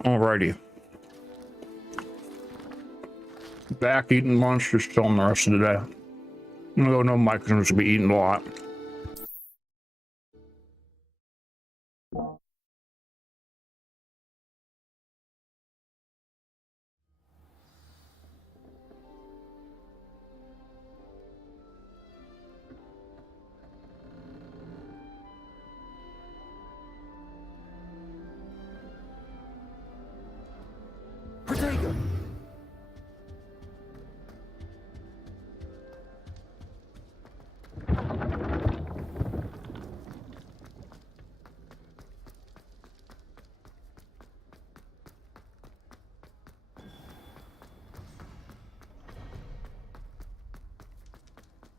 Alrighty. Back eating lunch, just chilling the rest of the day. I'm gonna go, no, Mike's gonna be eating a lot. Protego!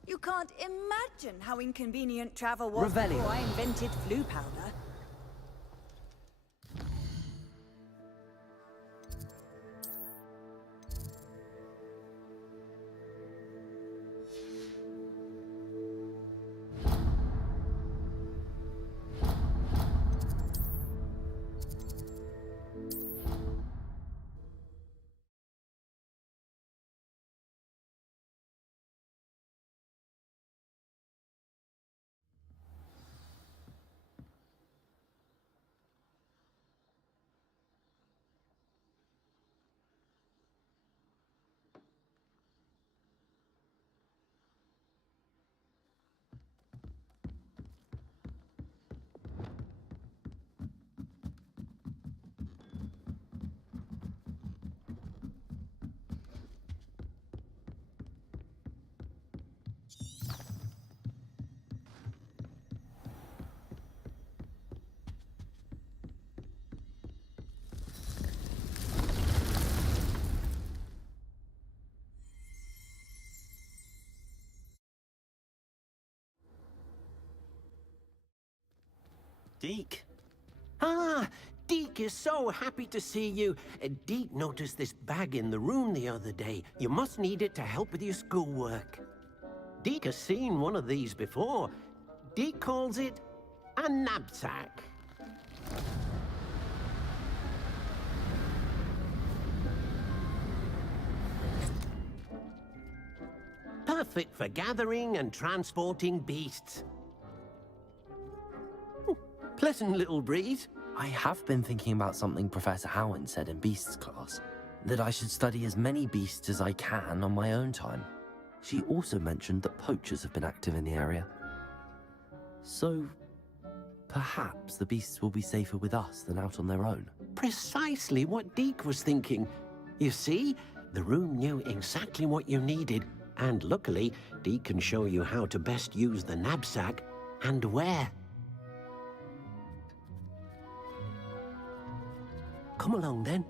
You can't imagine how inconvenient travel was Revelio. before I invented flu powder. Deke. Ah, Deke is so happy to see you. Deke noticed this bag in the room the other day. You must need it to help with your schoolwork. Deke has seen one of these before. Deke calls it a knapsack. Perfect for gathering and transporting beasts. Pleasant little breeze. I have been thinking about something Professor Howard said in Beasts class, that I should study as many beasts as I can on my own time. She also mentioned that poachers have been active in the area. So, perhaps the beasts will be safer with us than out on their own. Precisely what Deke was thinking. You see, the room knew exactly what you needed, and luckily, Deke can show you how to best use the knapsack and where. Come along, then.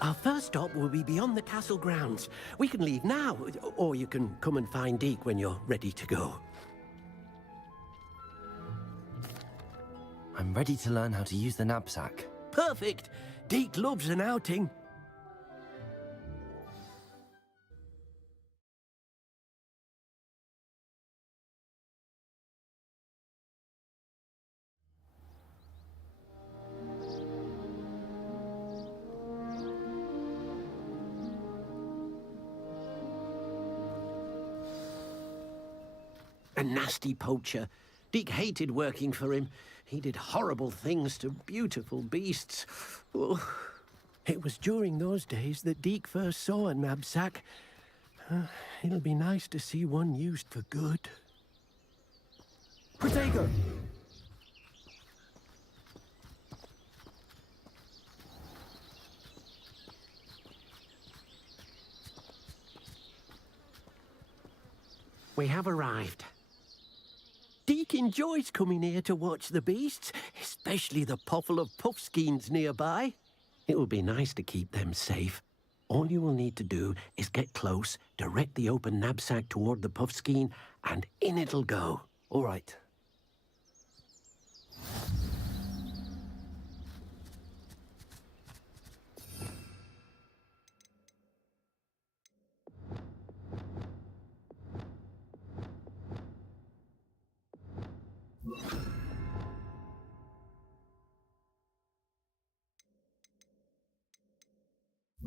Our first stop will be beyond the castle grounds. We can leave now, or you can come and find Deke when you're ready to go. I'm ready to learn how to use the knapsack. Perfect! Deke loves an outing. A nasty poacher. Deke hated working for him. He did horrible things to beautiful beasts. Oh, it was during those days that Deke first saw a knapsack. It'll be nice to see one used for good. Protego! We have arrived. Deke enjoys coming here to watch the beasts, especially the potful of puffskeins nearby. It will be nice to keep them safe. All you will need to do is get close, direct the open knapsack toward the puffskein, and in it'll go. All right.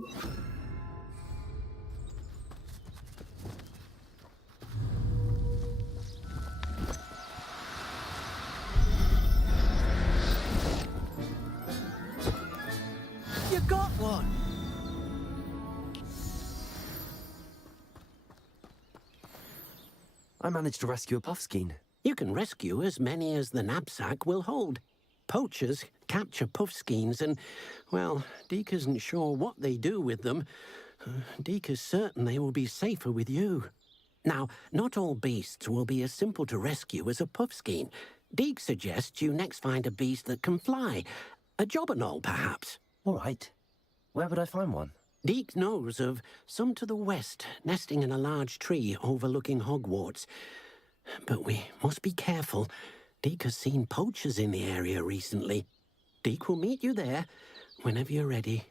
You got one! I managed to rescue a puffskein. You can rescue as many as the knapsack will hold. Poachers capture puffskeins and, well, Deke isn't sure what they do with them. Deke is certain they will be safer with you. Now, not all beasts will be as simple to rescue as a puffskein. Deke suggests you next find a beast that can fly. A jobberknoll, perhaps. All right. Where would I find one? Deke knows of some to the west, nesting in a large tree overlooking Hogwarts. But we must be careful. Deke has seen poachers in the area recently. Deke will meet you there whenever you're ready.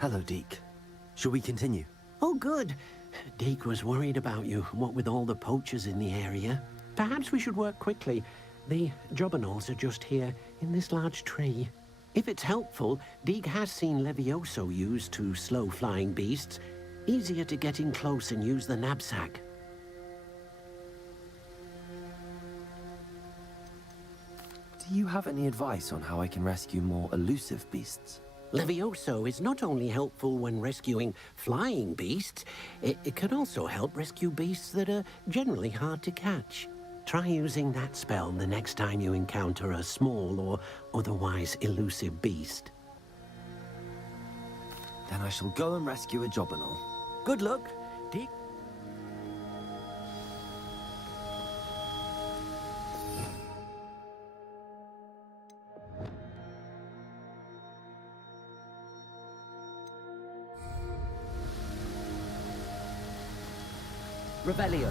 Hello, Deke. Shall we continue? Oh, good. Deke was worried about you, what with all the poachers in the area. Perhaps we should work quickly. The jobberknolls are just here, in this large tree. If it's helpful, Deke has seen Levioso used to slow flying beasts. Easier to get in close and use the knapsack. Do you have any advice on how I can rescue more elusive beasts? Levioso is not only helpful when rescuing flying beasts, it can also help rescue beasts that are generally hard to catch. Try using that spell the next time you encounter a small or otherwise elusive beast. Then I shall go and rescue a jobberknoll. Good luck, Deke. Revelio.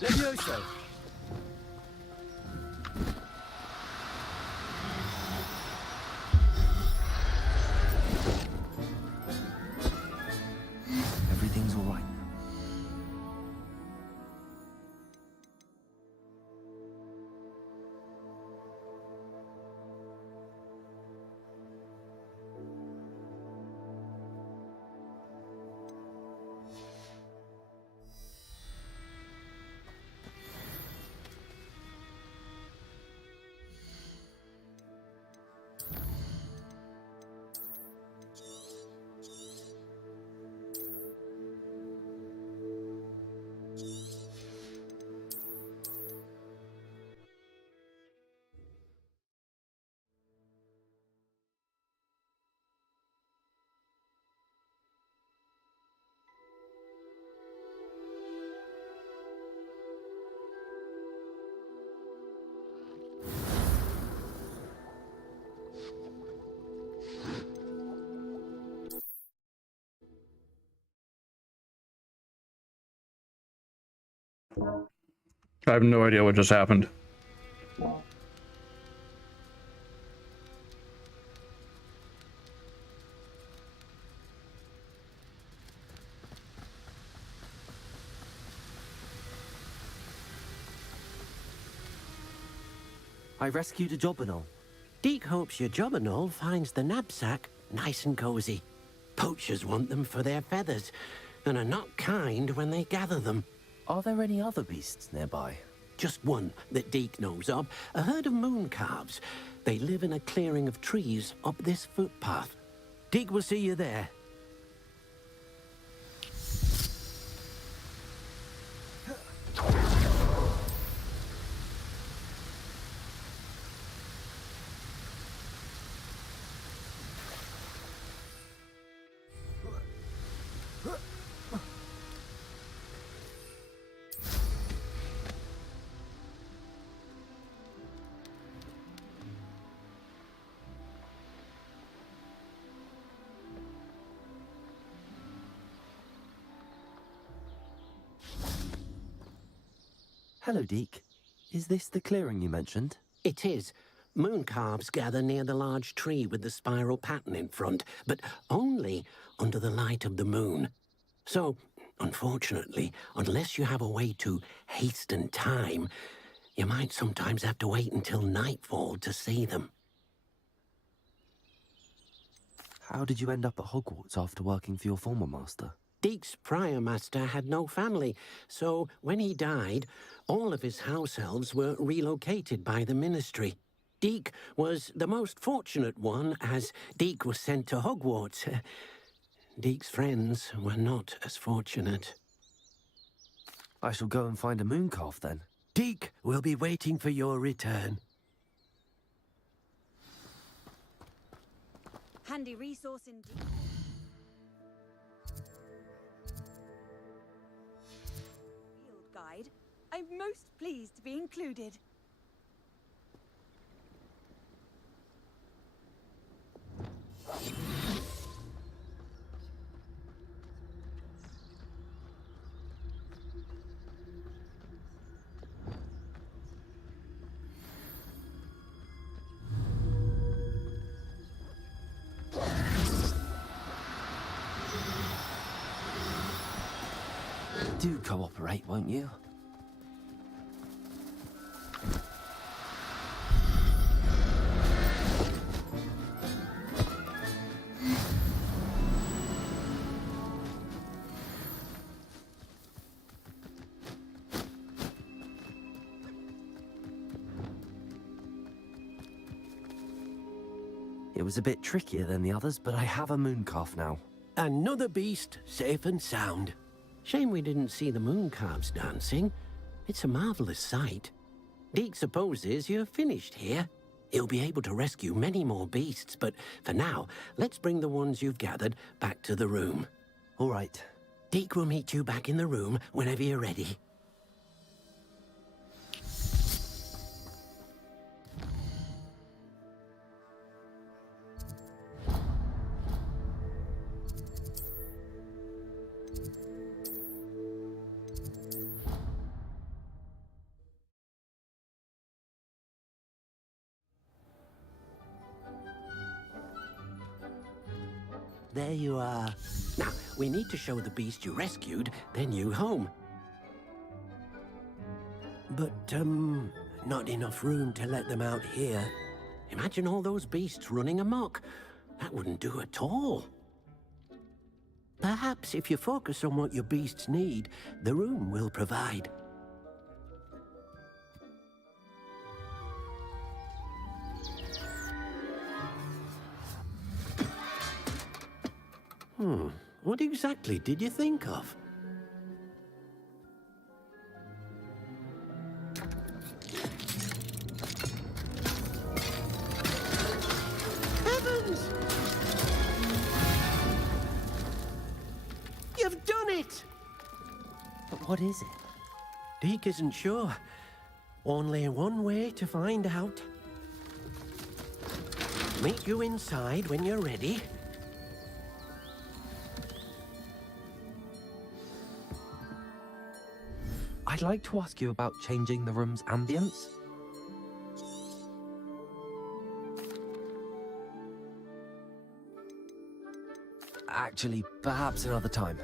Levioso! Everything's all right now. I have no idea what just happened. I rescued a jobberknoll. Deke hopes your jobberknoll finds the knapsack nice and cozy. Poachers want them for their feathers, and are not kind when they gather them. Are there any other beasts nearby? Just one that Deke knows of, a herd of moon calves. They live in a clearing of trees up this footpath. Deke will see you there. Hello, Deke. Is this the clearing you mentioned? It is. Moon calves gather near the large tree with the spiral pattern in front, but only under the light of the moon. So, unfortunately, unless you have a way to hasten time, you might sometimes have to wait until nightfall to see them. How did you end up at Hogwarts after working for your former master? Deke's prior master had no family, so when he died, all of his house elves were relocated by the ministry. Deke was the most fortunate one, as Deke was sent to Hogwarts. Deke's friends were not as fortunate. I shall go and find a moon calf then. Deke will be waiting for your return. Handy resource indeed. Field guide. I'm most pleased to be included. Do cooperate, won't you? It was a bit trickier than the others, but I have a moon calf now. Another beast, safe and sound. Shame we didn't see the moon calves dancing. It's a marvelous sight. Deke supposes you're finished here. He'll be able to rescue many more beasts, but for now, let's bring the ones you've gathered back to the room. All right. Deke will meet you back in the room whenever you're ready. There you are. Now, we need to show the beast you rescued their new home. But, not enough room to let them out here. Imagine all those beasts running amok. That wouldn't do at all. Perhaps if you focus on what your beasts need, the room will provide. What exactly did you think of? Heavens! You've done it! But what is it? Deke isn't sure. Only one way to find out. Meet you inside when you're ready. I'd like to ask you about changing the room's ambience. Actually, perhaps another time.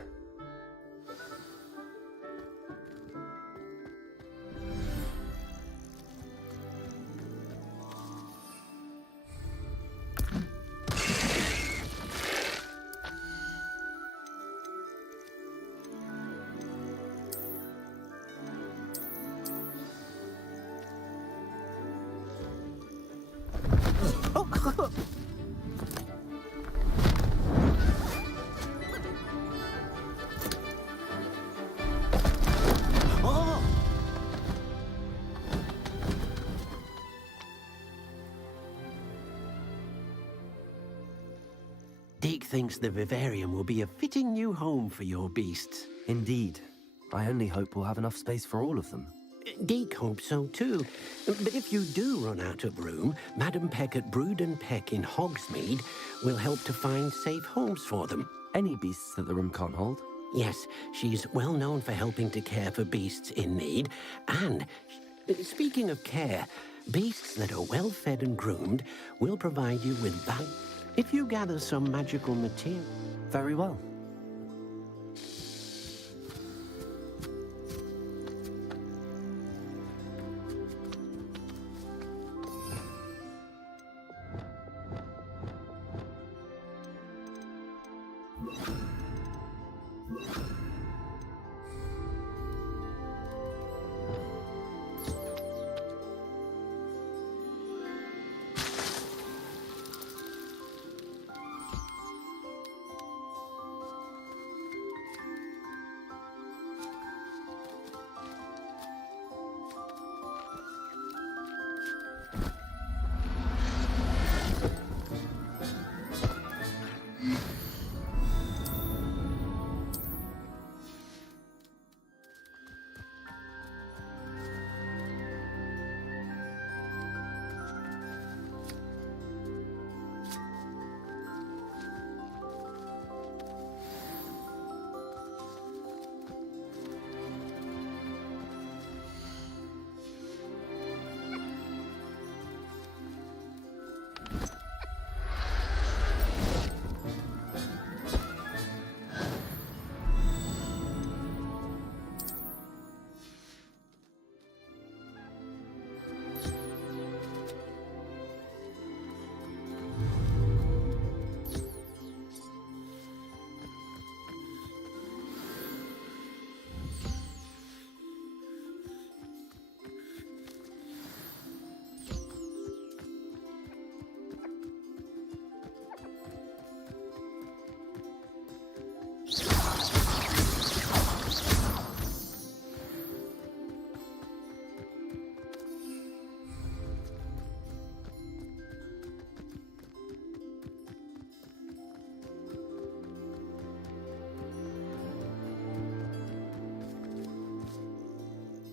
Deke thinks the vivarium will be a fitting new home for your beasts. Indeed. I only hope we'll have enough space for all of them. Deke hopes so too. But if you do run out of room, Madam Peck at Brood and Peck in Hogsmeade will help to find safe homes for them. Any beasts that the room can't hold? Yes, she's well known for helping to care for beasts in need. And speaking of care, beasts that are well fed and groomed will provide you with value if you gather some magical material. Very well.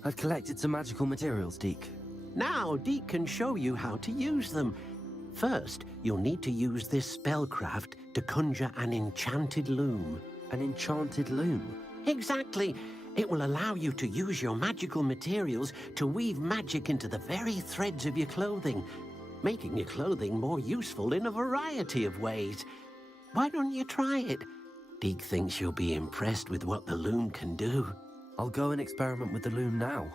I've collected some magical materials, Deke. Now, Deke can show you how to use them. First, you'll need to use this spellcraft to conjure an enchanted loom. An enchanted loom? Exactly. It will allow you to use your magical materials to weave magic into the very threads of your clothing, making your clothing more useful in a variety of ways. Why don't you try it? Deke thinks you'll be impressed with what the loom can do. I'll go and experiment with the loom now.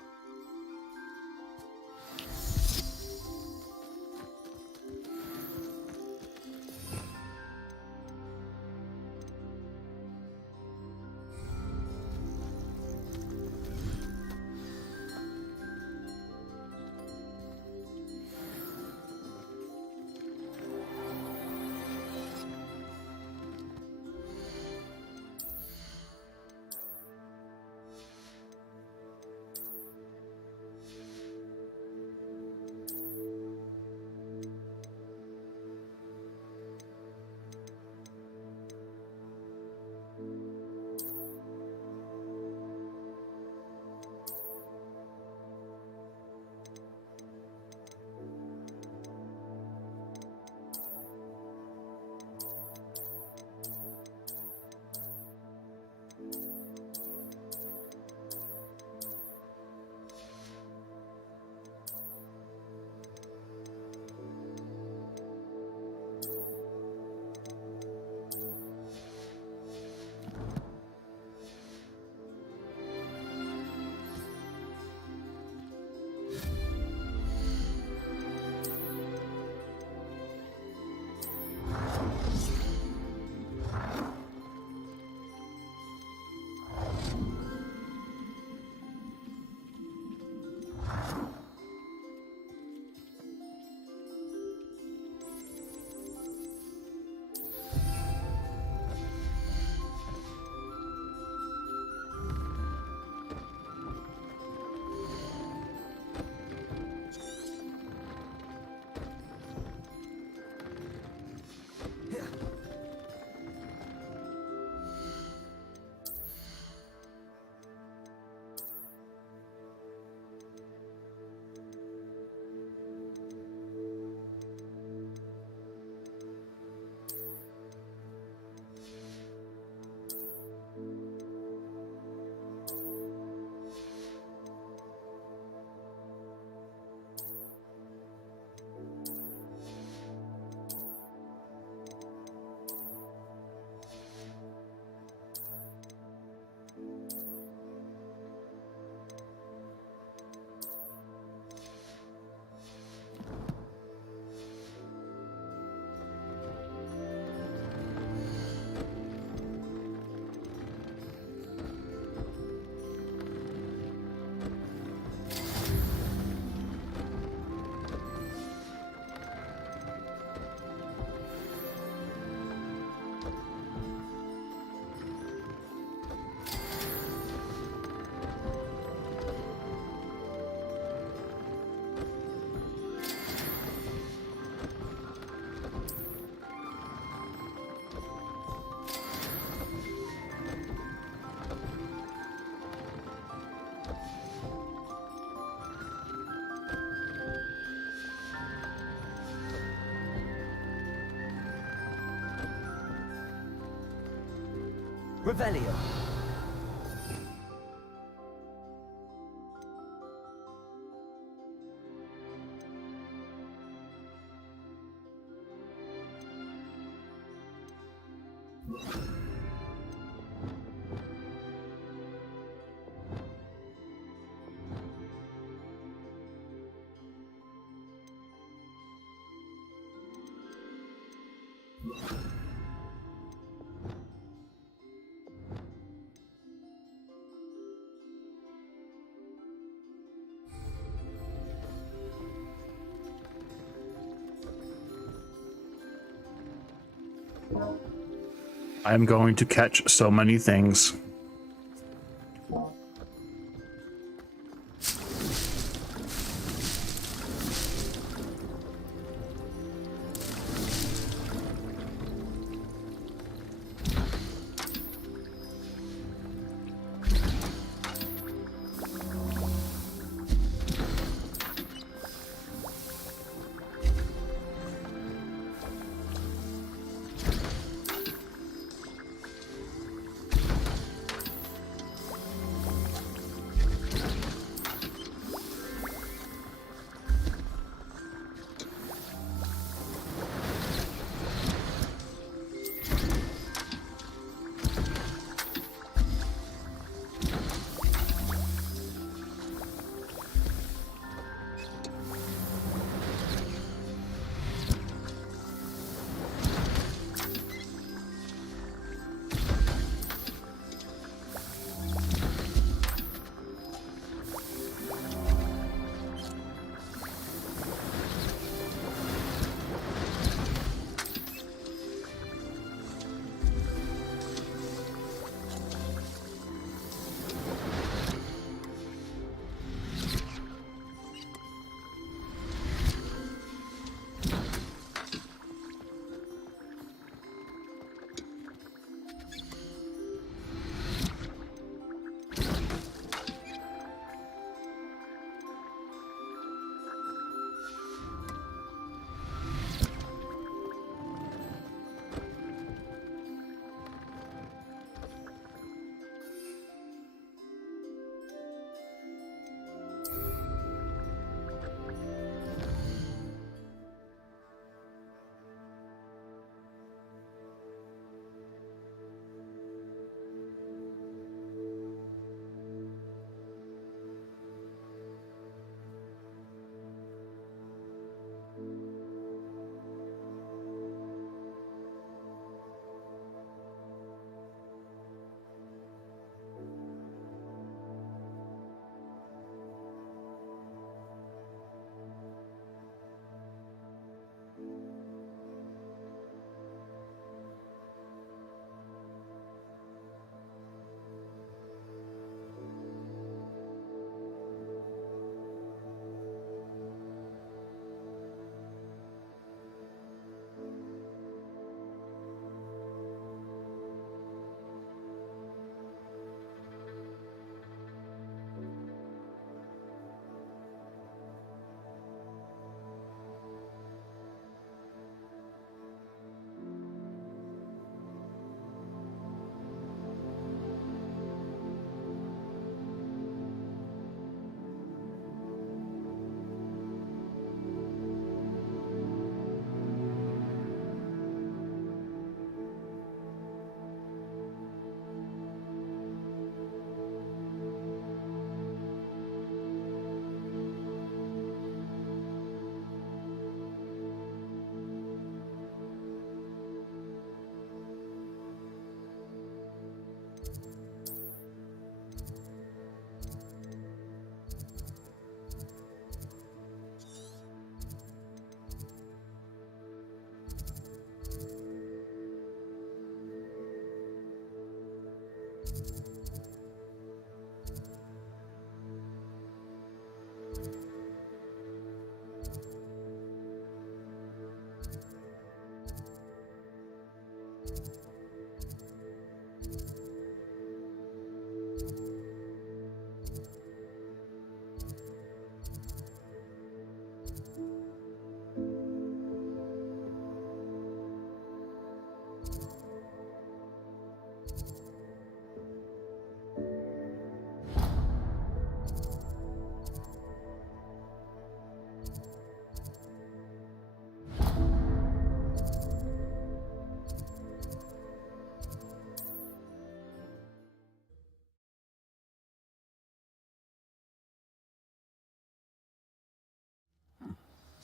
Revelio. I'm going to catch so many things.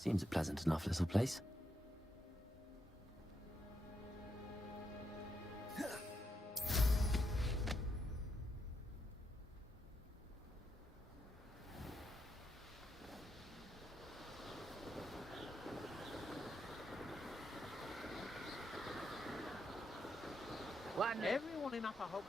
Seems a pleasant enough little place. Everyone in Upper Hogsmeade.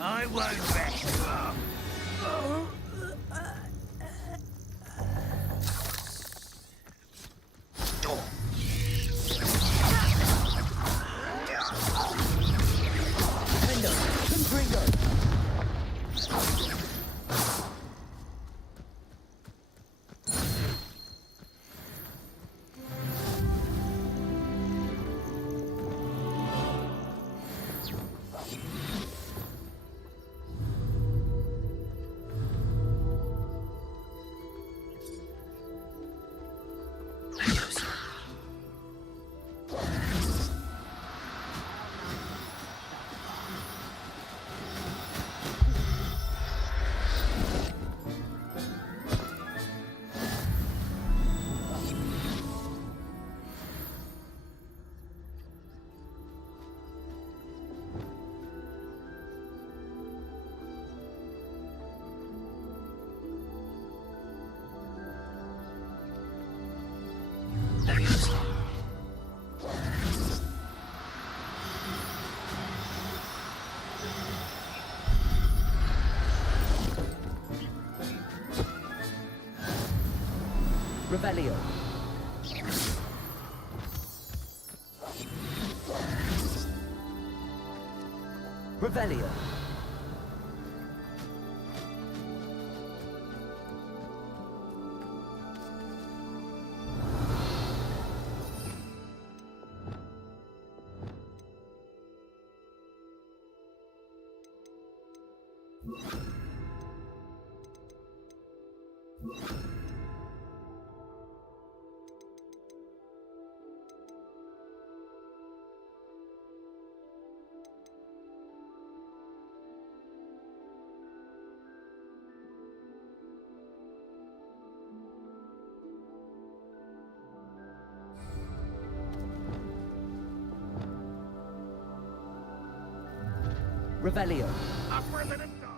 I won't rest. Revelio. Revelio. Revelio. I'm rather than die.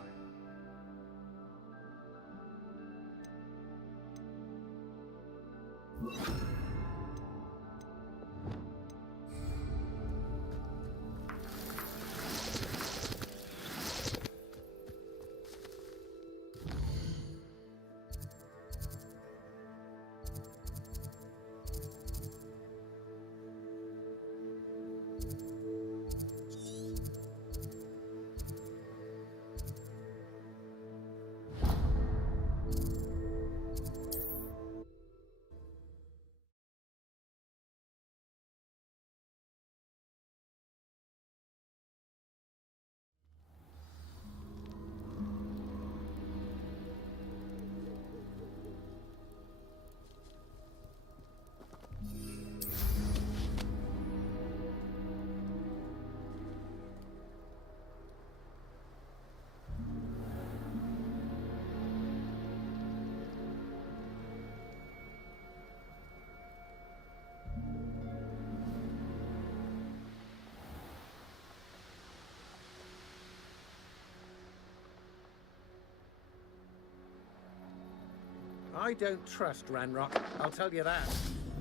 I don't trust Ranrock, I'll tell you that.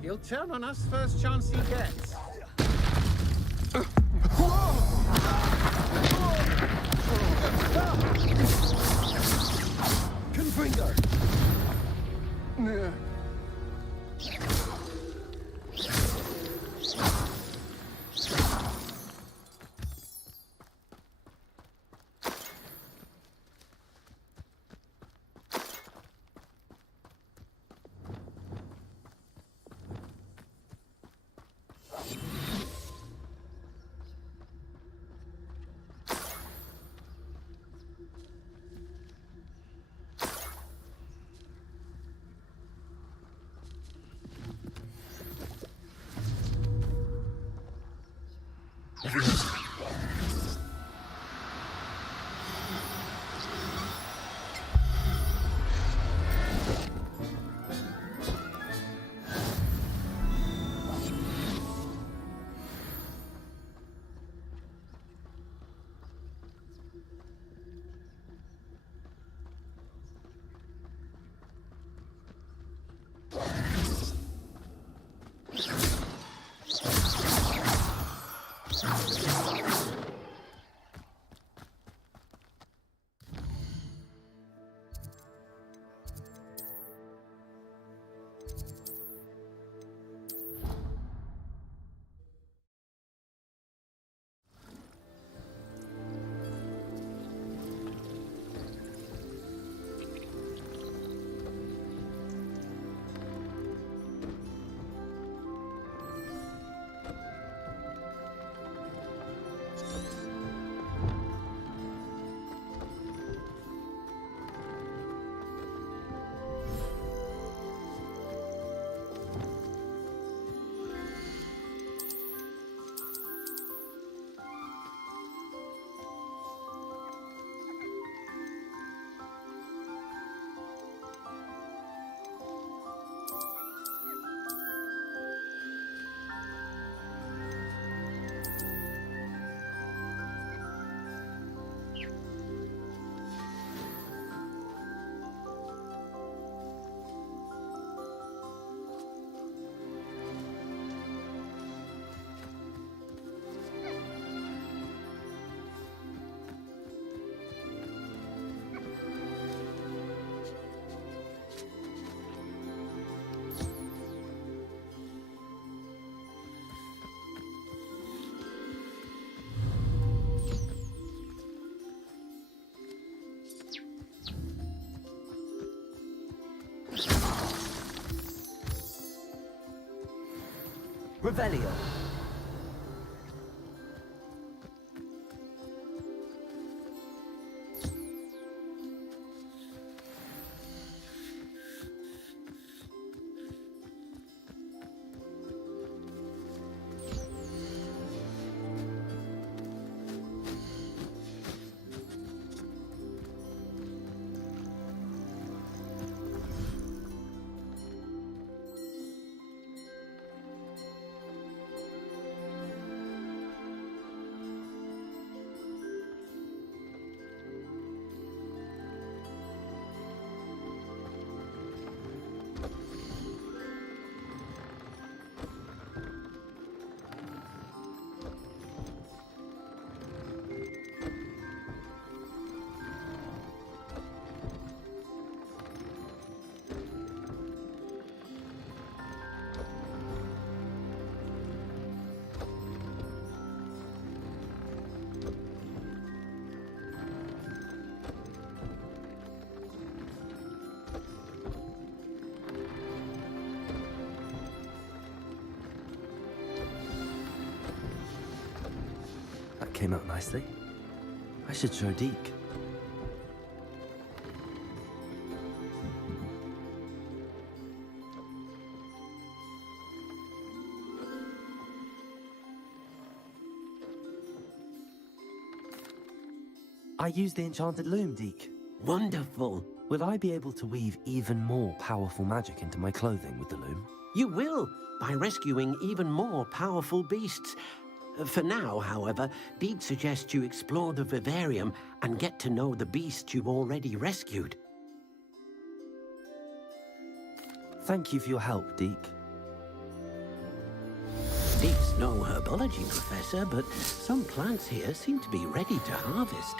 He'll turn on us first chance he gets. Confringo. Revelio. That came out nicely. I should show Deke. I used the enchanted loom, Deke. Wonderful. Will I be able to weave even more powerful magic into my clothing with the loom? You will, by rescuing even more powerful beasts. For now, however, Deed suggests you explore the vivarium and get to know the beasts you've already rescued. Thank you for your help, Deke. Deek's no herbology professor, but some plants here seem to be ready to harvest.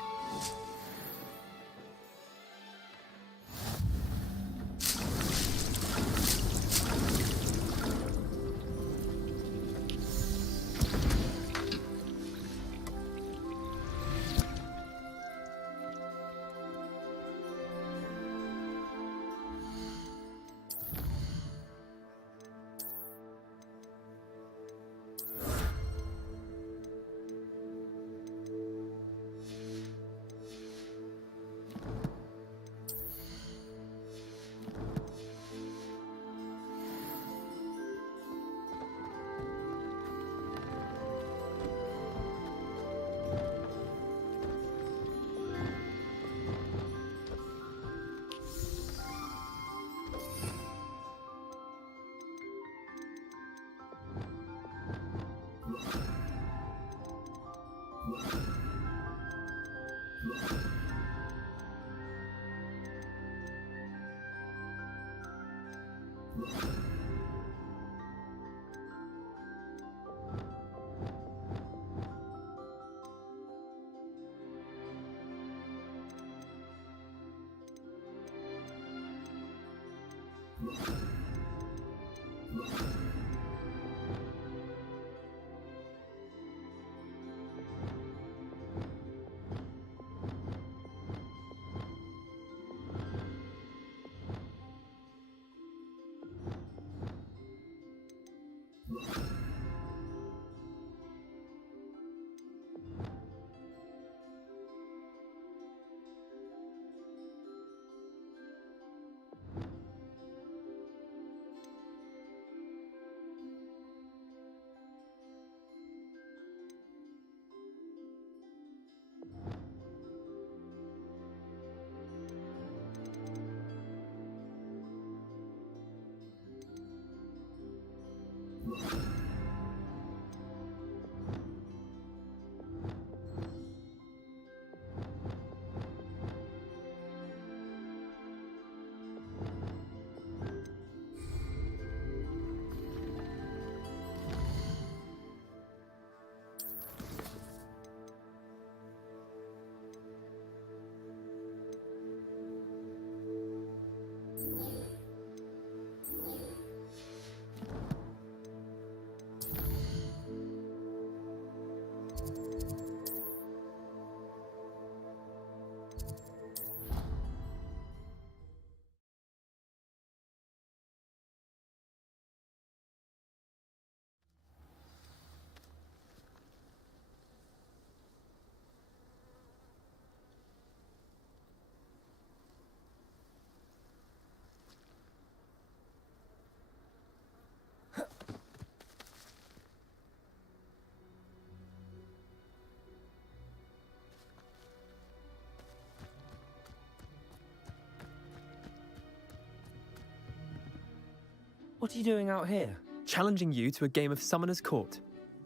What are you doing out here? Challenging you to a game of Summoner's Court.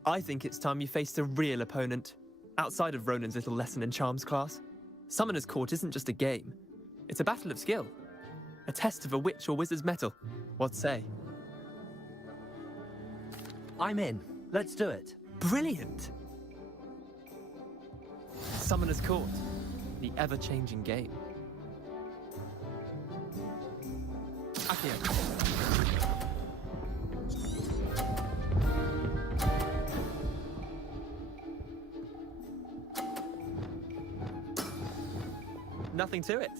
I think it's time you faced a real opponent, outside of Ronan's little lesson in charms class. Summoner's Court isn't just a game. It's a battle of skill. A test of a witch or wizard's mettle. What say? I'm in. Let's do it. Brilliant! Summoner's Court. The ever-changing game. Accio. Nothing to it.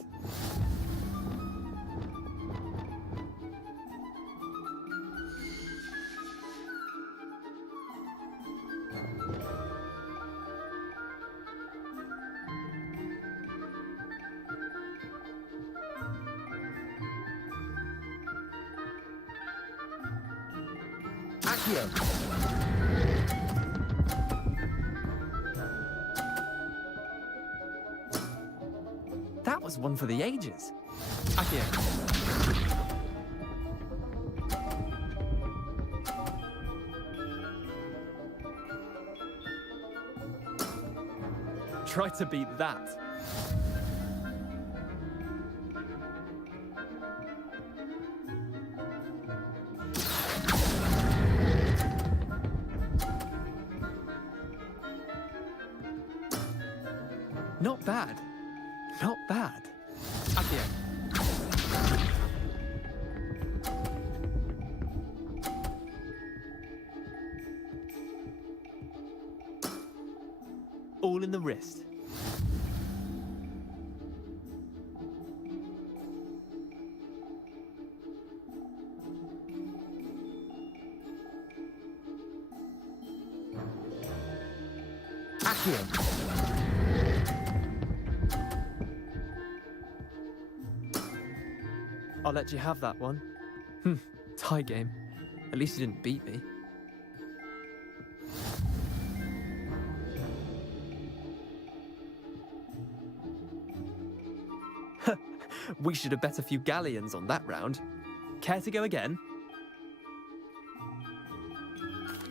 Accio. That was one for the ages. Accio. Try to beat that. Not bad. Not bad. Accio. All in the wrist. Accio. I'll let you have that one. Tie game. At least you didn't beat me. We should have bet a few galleons on that round. Care to go again?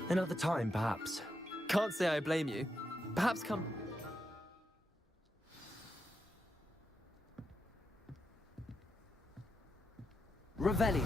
Another time, perhaps. Can't say I blame you. Perhaps come... Revelio.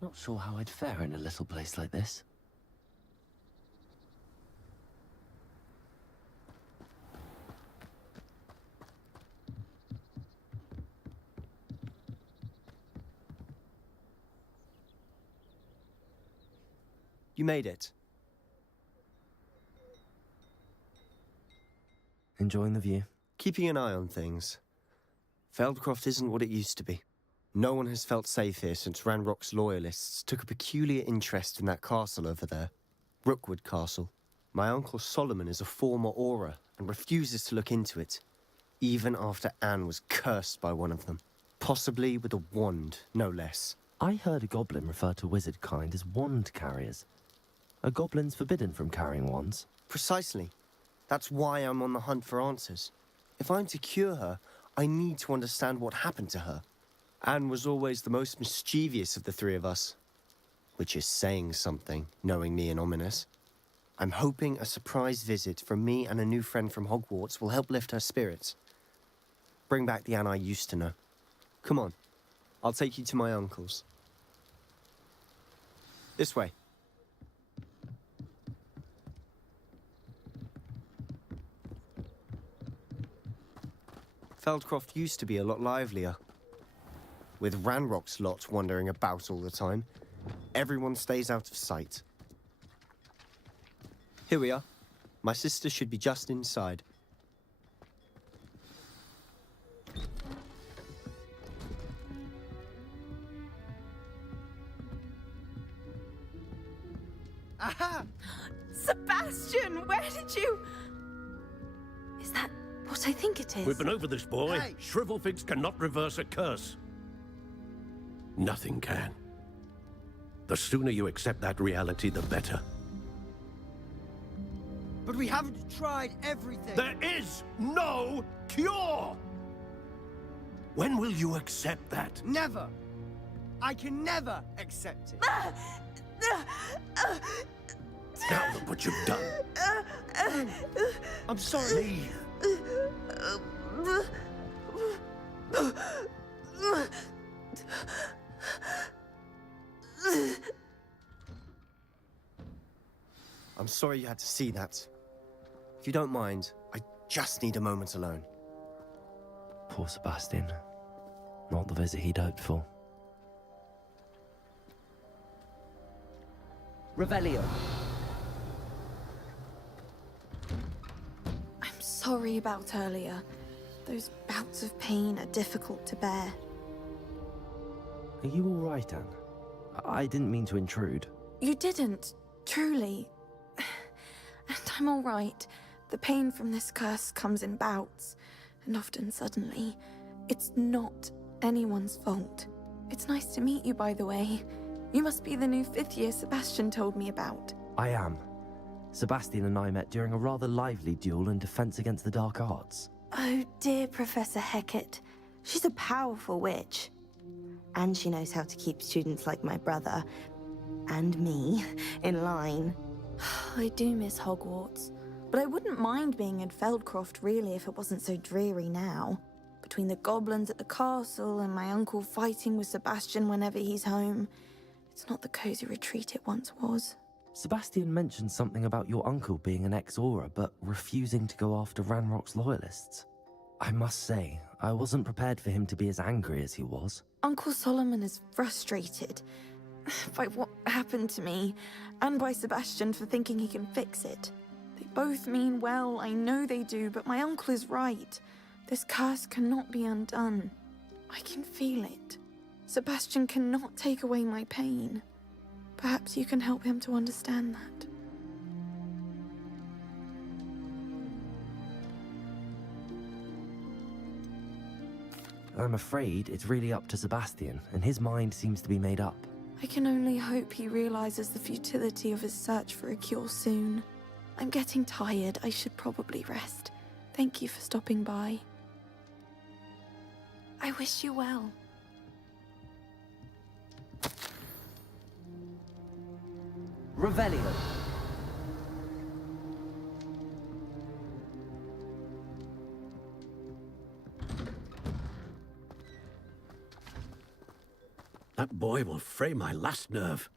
Not sure how I'd fare in a little place like this. You made it. Enjoying the view? Keeping an eye on things. Feldcroft isn't what it used to be. No one has felt safe here since Ranrock's loyalists took a peculiar interest in that castle over there. Rookwood Castle. My uncle Solomon is a former Auror and refuses to look into it, even after Anne was cursed by one of them. Possibly with a wand, no less. I heard a goblin refer to wizard kind as wand carriers. Are goblins forbidden from carrying wands? Precisely. That's why I'm on the hunt for answers. If I'm to cure her, I need to understand what happened to her. Anne was always the most mischievous of the three of us. Which is saying something, knowing me and ominous. I'm hoping a surprise visit from me and a new friend from Hogwarts will help lift her spirits. Bring back the Anne I used to know. Come on, I'll take you to my uncle's. This way. Feldcroft used to be a lot livelier. With Ranrock's lot wandering about all the time, everyone stays out of sight. Here we are. My sister should be just inside. Aha! Sebastian, where did you... Is that what I think it is? We've been over this, boy. Hey! Shrivelfigs cannot reverse a curse. Nothing can. The sooner you accept that reality, the better. But we haven't tried everything. There is no cure! When will you accept that? Never. I can never accept it. Now look what you've done. I'm sorry. Leave. I'm sorry you had to see that. If you don't mind, I just need a moment alone. Poor Sebastian. Not the visit he'd hoped for. Revelio. I'm sorry about earlier. Those bouts of pain are difficult to bear. Are you all right, Anne? I didn't mean to intrude. You didn't, truly. And I'm all right. The pain from this curse comes in bouts, and often suddenly. It's not anyone's fault. It's nice to meet you, by the way. You must be the new 5th year Sebastian told me about. I am. Sebastian and I met during a rather lively duel in defense against the dark arts. Oh dear, Professor Hecat. She's a powerful witch. And she knows how to keep students like my brother, and me, in line. I do miss Hogwarts, but I wouldn't mind being in Feldcroft really if it wasn't so dreary now. Between the goblins at the castle and my uncle fighting with Sebastian whenever he's home, it's not the cozy retreat it once was. Sebastian mentioned something about your uncle being an ex-Auror, but refusing to go after Ranrock's loyalists. I must say, I wasn't prepared for him to be as angry as he was. Uncle Solomon is frustrated by what happened to me, and by Sebastian for thinking he can fix it. They both mean well, I know they do, but my uncle is right. This curse cannot be undone. I can feel it. Sebastian cannot take away my pain. Perhaps you can help him to understand that. I'm afraid it's really up to Sebastian, and his mind seems to be made up. I can only hope he realizes the futility of his search for a cure soon. I'm getting tired. I should probably rest. Thank you for stopping by. I wish you well. Revelio. That boy will fray my last nerve.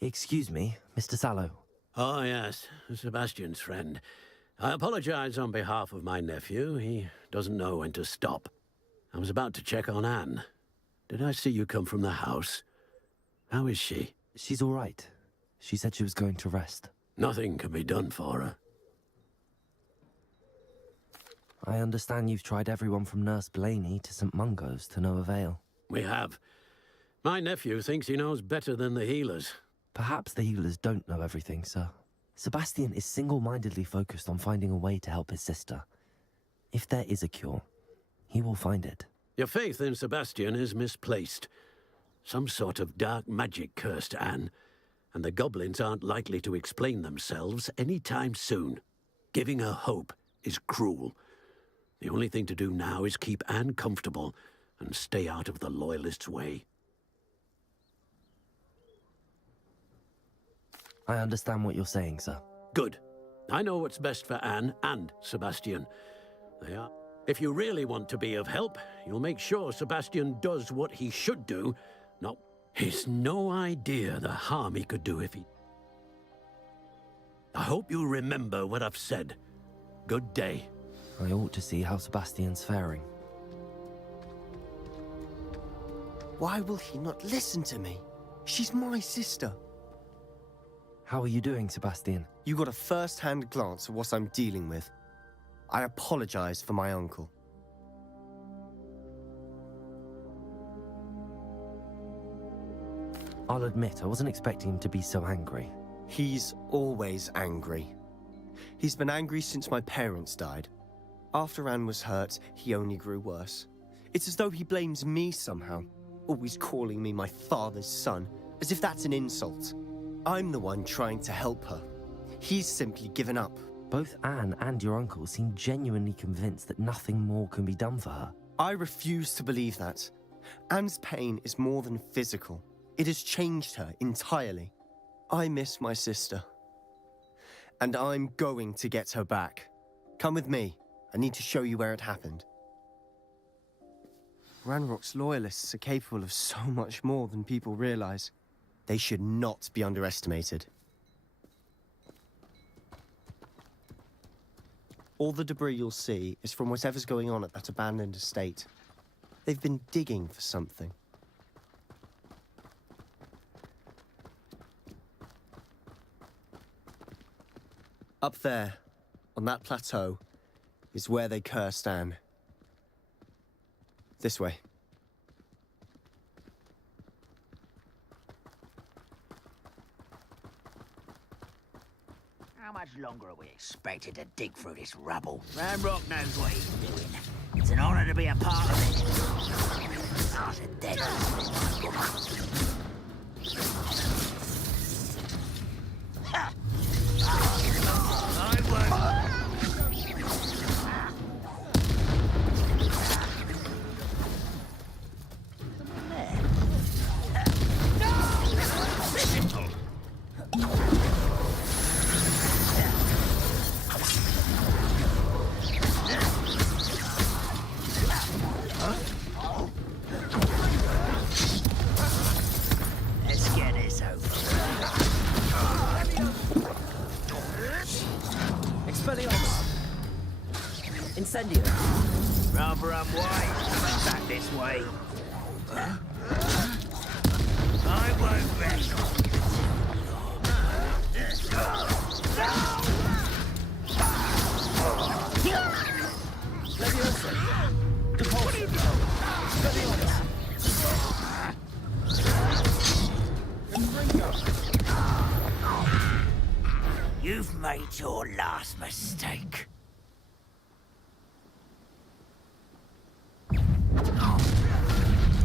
Excuse me, Mr. Sallow. Oh, yes, Sebastian's friend. I apologize on behalf of my nephew. He doesn't know when to stop. I was about to check on Anne. Did I see you come from the house? How is she? She's all right. She said she was going to rest. Nothing can be done for her. I understand you've tried everyone from Nurse Blaney to St. Mungo's to no avail. We have. My nephew thinks he knows better than the healers. Perhaps the healers don't know everything, sir. Sebastian is single-mindedly focused on finding a way to help his sister. If there is a cure, he will find it. Your faith in Sebastian is misplaced. Some sort of dark magic cursed Anne, and the goblins aren't likely to explain themselves any time soon. Giving her hope is cruel. The only thing to do now is keep Anne comfortable and stay out of the Loyalists' way. I understand what you're saying, sir. Good. I know what's best for Anne and Sebastian. They are. If you really want to be of help, you'll make sure Sebastian does what he should do, not... He's no idea the harm he could do if he... I hope you remember what I've said. Good day. I ought to see how Sebastian's faring. Why will he not listen to me? She's my sister. How are you doing, Sebastian? You got a first-hand glance at what I'm dealing with. I apologize for my uncle. I'll admit, I wasn't expecting him to be so angry. He's always angry. He's been angry since my parents died. After Anne was hurt, he only grew worse. It's as though he blames me somehow, always calling me my father's son, as if that's an insult. I'm the one trying to help her. He's simply given up. Both Anne and your uncle seem genuinely convinced that nothing more can be done for her. I refuse to believe that. Anne's pain is more than physical. It has changed her entirely. I miss my sister. And I'm going to get her back. Come with me. I need to show you where it happened. Ranrock's loyalists are capable of so much more than people realize. They should not be underestimated. All the debris you'll see is from whatever's going on at that abandoned estate. They've been digging for something. Up there, on that plateau, is where they cursed Anne. This way. How much longer are we expected to dig through this rubble? Ramrock knows what he's doing. It's an honor to be a part of it. Start a dead. I won't. Incendio. Rather unwise coming back this way. I won't rest. made your last mistake.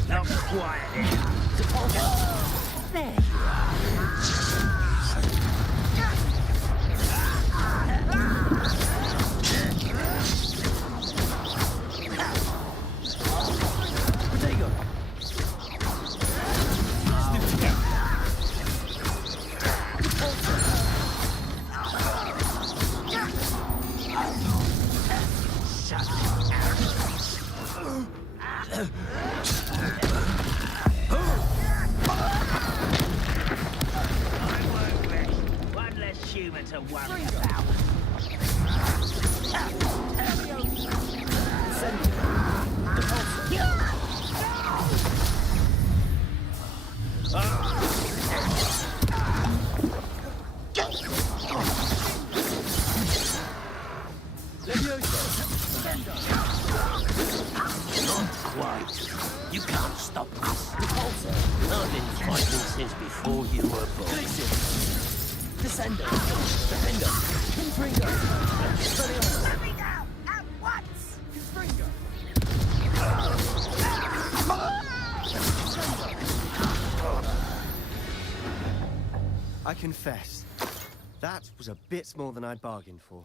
Not quite enough. There you are. One less human to worry about. Not quite. You can't stop us. I've been fighting since before you were born. Descender. Defender. Confringo. Let me go! At once! Confringo. I confess, that was a bit more than I'd bargained for.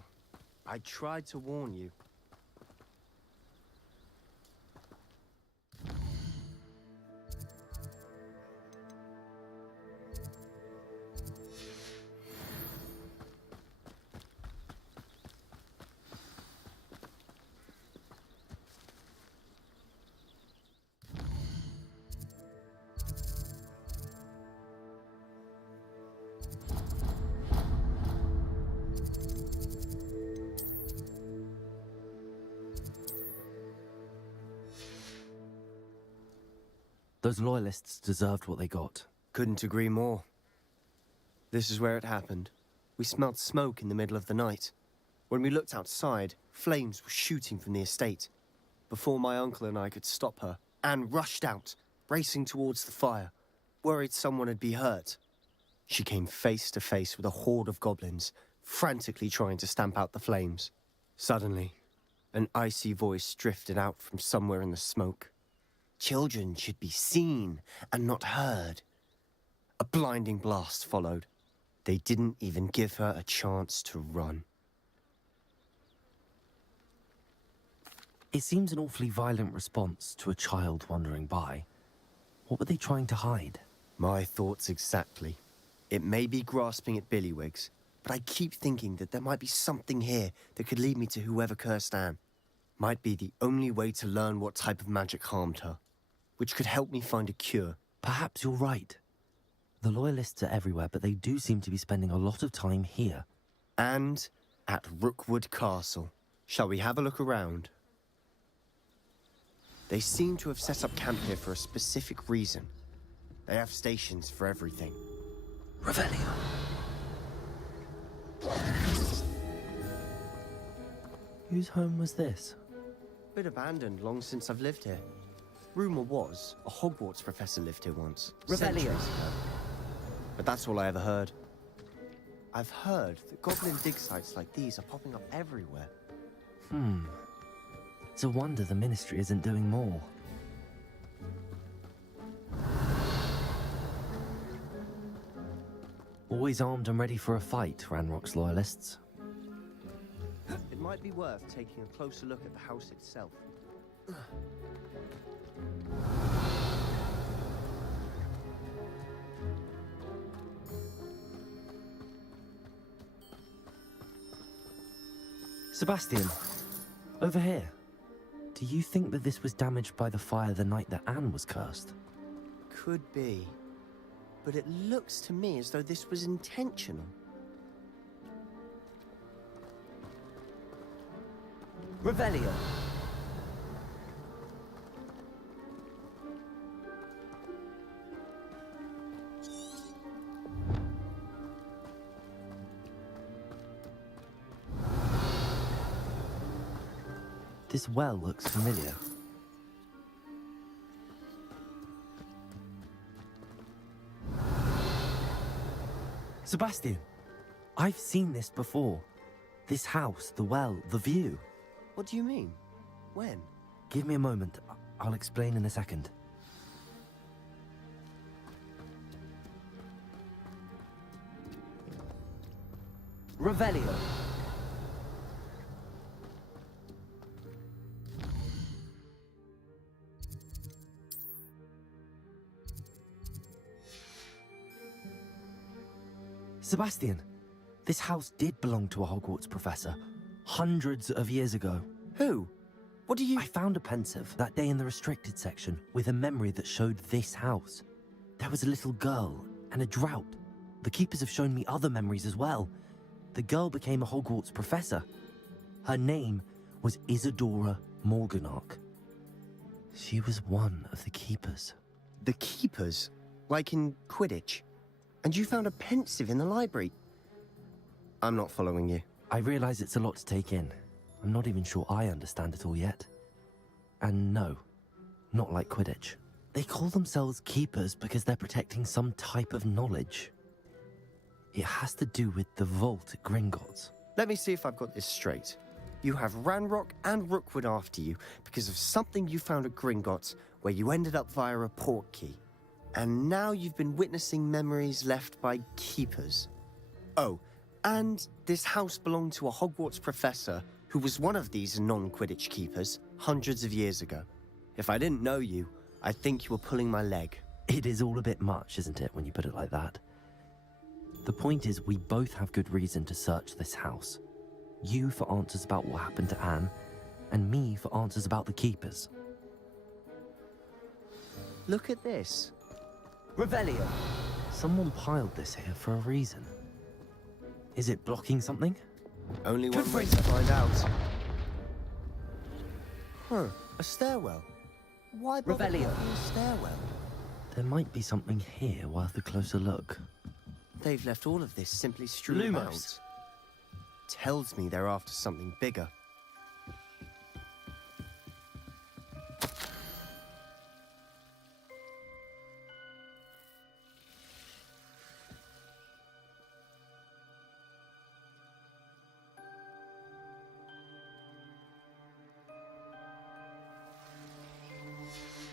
I tried to warn you. Those loyalists deserved what they got. Couldn't agree more. This is where it happened. We smelled smoke in the middle of the night. When we looked outside, flames were shooting from the estate. Before my uncle and I could stop her, Anne rushed out, racing towards the fire, worried someone had been hurt. She came face to face with a horde of goblins, frantically trying to stamp out the flames. Suddenly, an icy voice drifted out from somewhere in the smoke. Children should be seen and not heard. A blinding blast followed. They didn't even give her a chance to run. It seems an awfully violent response to a child wandering by. What were they trying to hide? My thoughts exactly. It may be grasping at Billywigs, but I keep thinking that there might be something here that could lead me to whoever cursed Anne. Might be the only way to learn what type of magic harmed her, which could help me find a cure. Perhaps you're right. The loyalists are everywhere, but they do seem to be spending a lot of time here. And at Rookwood Castle. Shall we have a look around? They seem to have set up camp here for a specific reason. They have stations for everything. Revelio. Whose home was this? Bit abandoned long since I've lived here. Rumor was a Hogwarts professor lived here once. Revelio. Centuries ago. But that's all I ever heard. I've heard that goblin dig sites like these are popping up everywhere. It's a wonder the Ministry isn't doing more. Always armed and ready for a fight, Ranrock's loyalists. It might be worth taking a closer look at the house itself. Sebastian, over here. Do you think that this was damaged by the fire the night that Anne was cursed? Could be. But it looks to me as though this was intentional. Revelio. This well looks familiar. Sebastian, I've seen this before. This house, the well, the view. What do you mean? When? Give me a moment. I'll explain in a second. Revelio. Sebastian, this house did belong to a Hogwarts professor, hundreds of years ago. Who? What do you... I found a pensive that day in the restricted section with a memory that showed this house. There was a little girl and a drought. The keepers have shown me other memories as well. The girl became a Hogwarts professor. Her name was Isadora Morganach. She was one of the keepers. The keepers? Like in Quidditch? And you found a pensive in the library? I'm not following you. I realize it's a lot to take in. I'm not even sure I understand it all yet. And no, not like Quidditch. They call themselves keepers because they're protecting some type of knowledge. It has to do with the vault at Gringotts. Let me see if I've got this straight. You have Ranrock and Rookwood after you because of something you found at Gringotts where you ended up via a portkey. And now you've been witnessing memories left by keepers. Oh, and this house belonged to a Hogwarts professor who was one of these non-Quidditch keepers hundreds of years ago. If I didn't know you, I'd think you were pulling my leg. It is all a bit much, isn't it, when you put it like that? The point is, we both have good reason to search this house. You for answers about what happened to Anne, and me for answers about the keepers. Look at this. Revelio. Someone piled this here for a reason. Is it blocking something? Only one way to find out. Huh, a stairwell. Why bother Revelio. blocking a stairwell? There might be something here worth a closer look. They've left all of this simply strewn Lumos. about. Tells me they're after something bigger.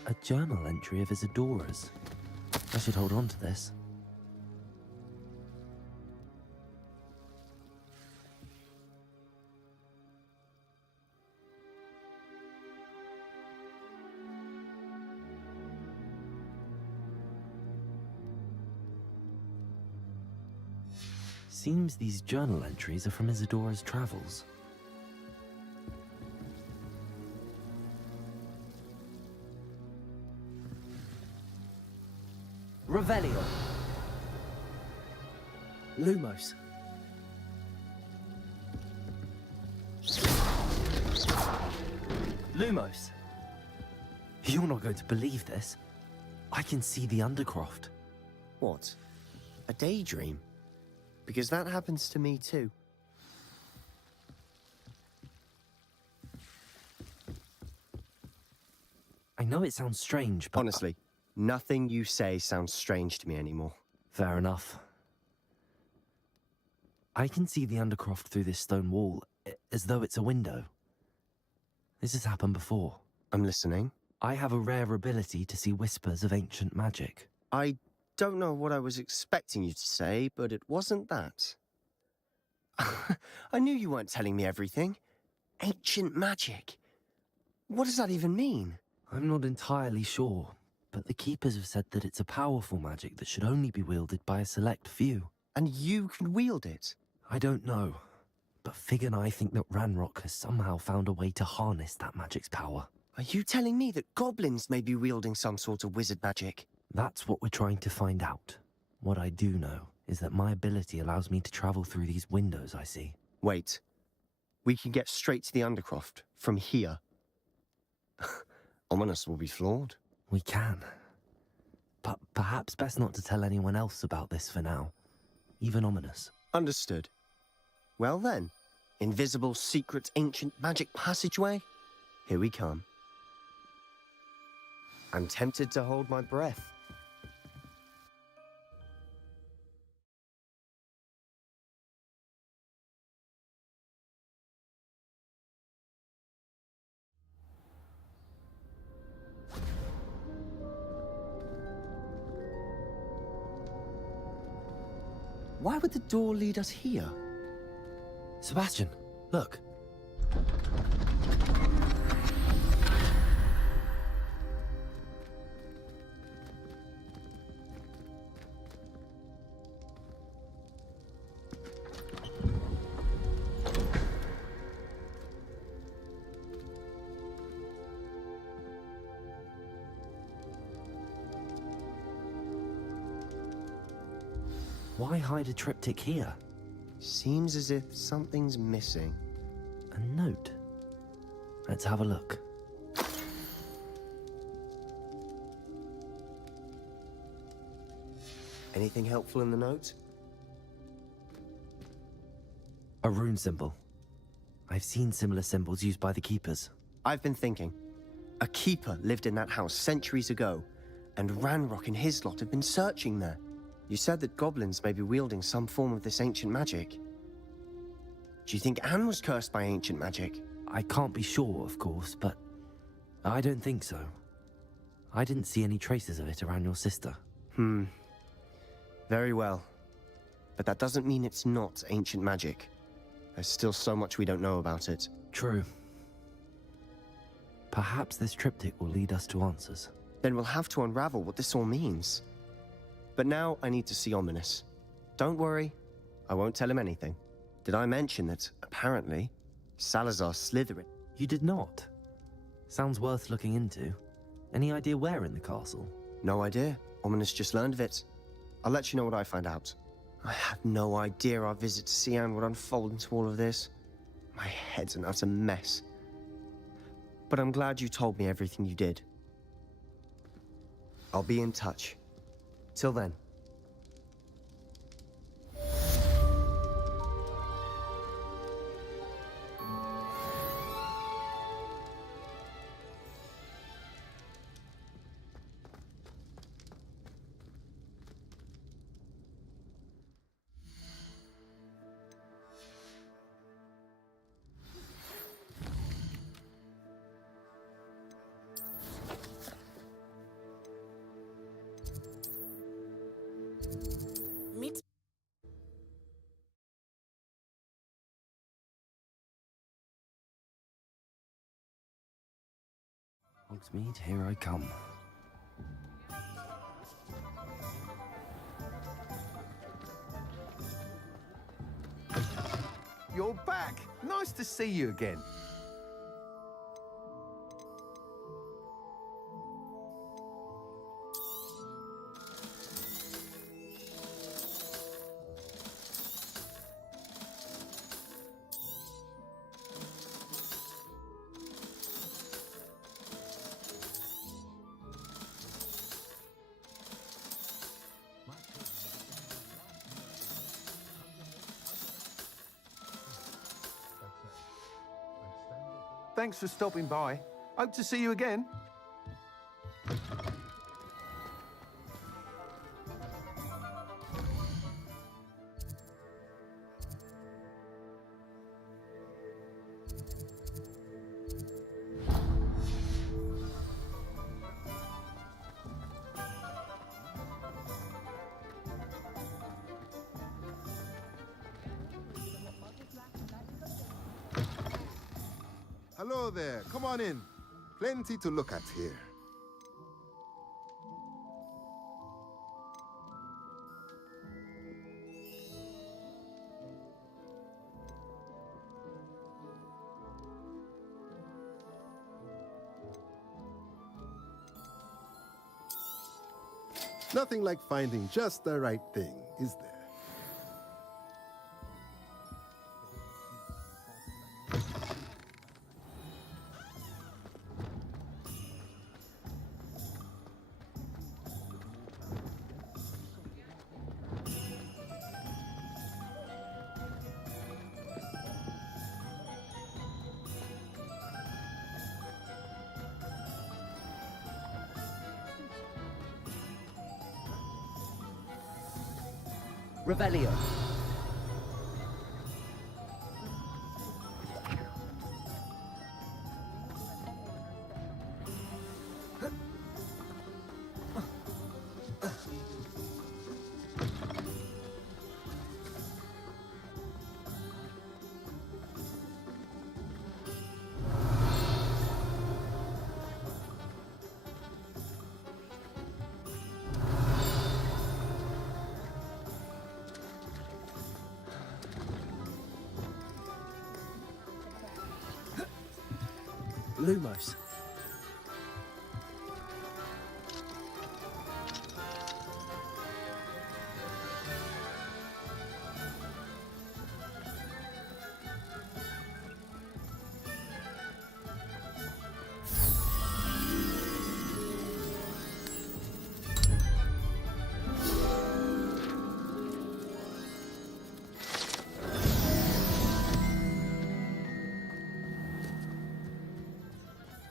A journal entry of Isadora's. I should hold on to this. Seems these journal entries are from Isadora's travels. Revelio. Lumos. Lumos. You're not going to believe this. I can see the Undercroft. What? A daydream? Because that happens to me too. I know it sounds strange, but... Honestly, nothing you say sounds strange to me anymore. Fair enough. I can see the Undercroft through this stone wall, as though it's a window. This has happened before. I'm listening. I have a rare ability to see whispers of ancient magic. I don't know what I was expecting you to say, but it wasn't that. I knew you weren't telling me everything. Ancient magic. What does that even mean? I'm not entirely sure, but the Keepers have said that it's a powerful magic that should only be wielded by a select few. And you can wield it? I don't know, but Fig and I think that Ranrock has somehow found a way to harness that magic's power. Are you telling me that goblins may be wielding some sort of wizard magic? That's what we're trying to find out. What I do know is that my ability allows me to travel through these windows I see. Wait. We can get straight to the Undercroft from here. Ominous will be flawed. We can. But perhaps best not to tell anyone else about this for now. Even Ominous. Understood. Well then, invisible, secret, ancient magic passageway? Here we come. I'm tempted to hold my breath. Why would the door lead us here? Sebastian, look. Why hide a triptych here? Seems as if something's missing. A note. Let's have a look. Anything helpful in the note? A rune symbol. I've seen similar symbols used by the keepers. I've been thinking. A keeper lived in that house centuries ago, and Ranrock and his lot have been searching there. You said that goblins may be wielding some form of this ancient magic. Do you think Anne was cursed by ancient magic? I can't be sure, of course, but I don't think so. I didn't see any traces of it around your sister. Very well. But that doesn't mean it's not ancient magic. There's still so much we don't know about it. True. Perhaps this triptych will lead us to answers. Then we'll have to unravel what this all means. But now I need to see Ominous. Don't worry, I won't tell him anything. Did I mention that, apparently, Salazar's Slytherin? You did not. Sounds worth looking into. Any idea where in the castle? No idea. Ominous just learned of it. I'll let you know what I find out. I had no idea our visit to Cian would unfold into all of this. My head's an utter mess. But I'm glad you told me everything you did. I'll be in touch. Till then. Hogsmeade, here I come. You're back! Nice to see you again. Thanks for stopping by. Hope to see you again. Hello there. Come on in. Plenty to look at here. Nothing like finding just the right thing, is there? Revelio. Lumos.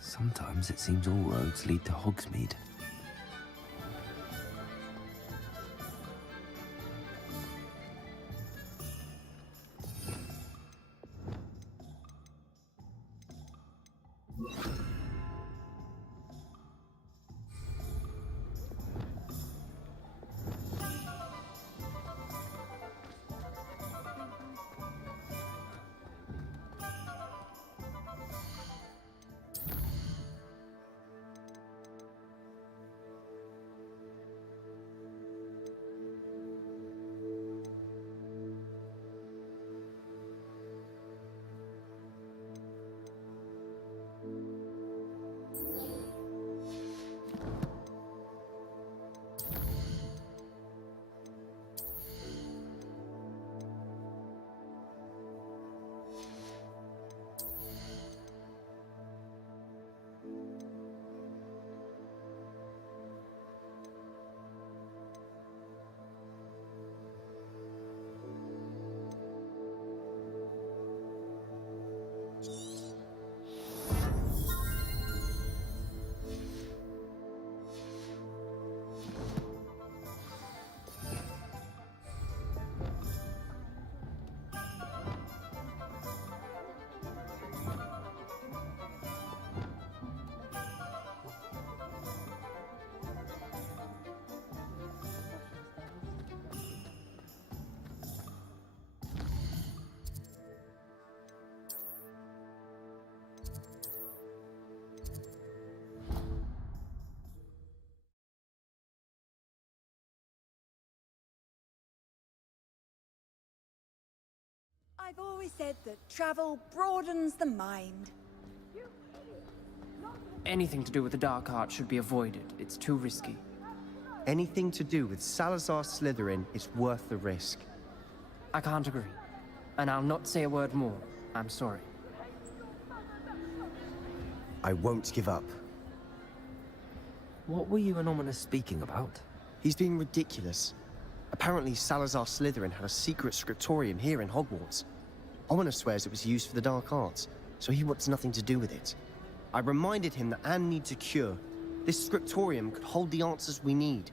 Sometimes it seems all roads lead to Hogsmeade. I've always said that travel broadens the mind. Anything to do with the dark art should be avoided. It's too risky. Anything to do with Salazar Slytherin is worth the risk. I can't agree. And I'll not say a word more. I'm sorry. I won't give up. What were you and Ominous speaking about? He's being ridiculous. Apparently Salazar Slytherin had a secret scriptorium here in Hogwarts. Ominous swears it was used for the dark arts, so he wants nothing to do with it. I reminded him that Anne needs a cure. This scriptorium could hold the answers we need.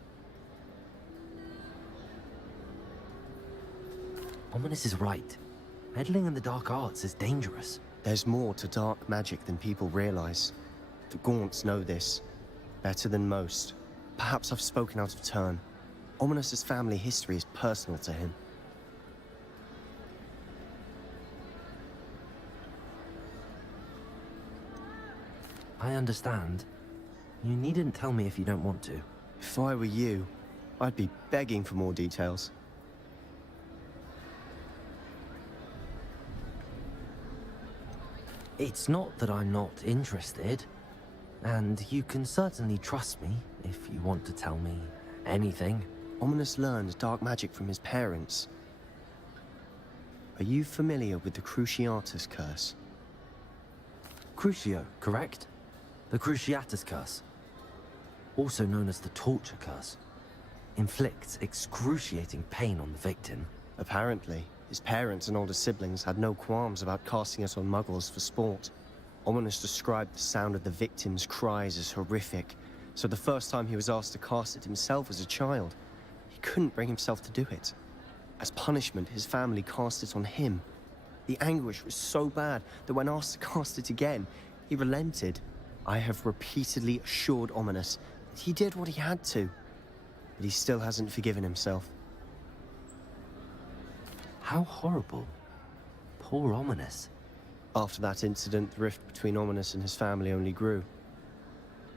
Ominous is right. Meddling in the dark arts is dangerous. There's more to dark magic than people realize. The Gaunts know this. Better than most. Perhaps I've spoken out of turn. Ominous's family history is personal to him. I understand. You needn't tell me if you don't want to. If I were you, I'd be begging for more details. It's not that I'm not interested. And you can certainly trust me if you want to tell me anything. Ominous learned dark magic from his parents. Are you familiar with the Cruciatus Curse? Crucio, correct? The Cruciatus Curse. Also known as the Torture Curse. Inflicts excruciating pain on the victim. Apparently, his parents and older siblings had no qualms about casting it on muggles for sport. Ominous described the sound of the victim's cries as horrific, so the first time he was asked to cast it himself as a child, he couldn't bring himself to do it. As punishment, his family cast it on him. The anguish was so bad that when asked to cast it again, he relented. I have repeatedly assured Ominous that he did what he had to, but he still hasn't forgiven himself. How horrible. Poor Ominous. After that incident, the rift between Ominous and his family only grew.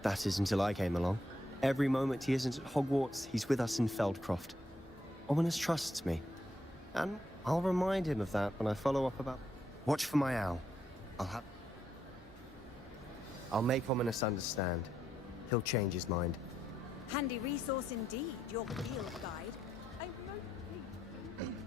That is until I came along. Every moment he isn't at Hogwarts, he's with us in Feldcroft. Ominous trusts me, and I'll remind him of that when I follow up about... Watch for my owl. I'll have... I'll make Ominous understand. He'll change his mind. Handy resource indeed, your field guide. I'm most pleased.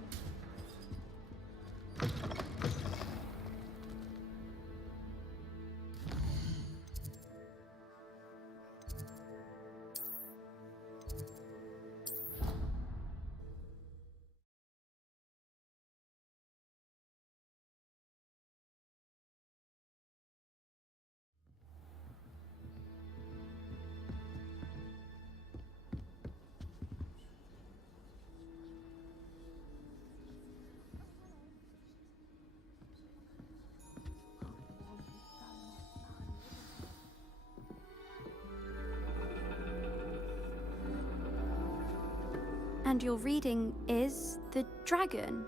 And your reading is the dragon.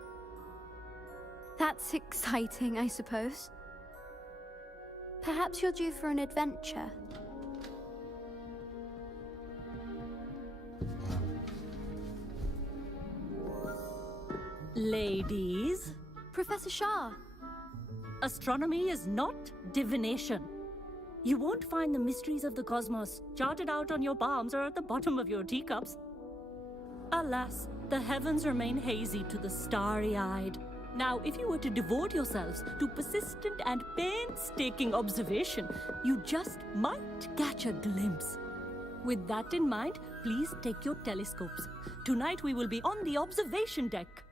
That's exciting, I suppose. Perhaps you're due for an adventure. Ladies, Professor Shah. astronomy is not divination. You won't find the mysteries of the cosmos charted out on your palms or at the bottom of your teacups. Alas, the heavens remain hazy to the starry-eyed. Now, if you were to devote yourselves to persistent and painstaking observation, you just might catch a glimpse. With that in mind, please take your telescopes. Tonight we will be on the observation deck.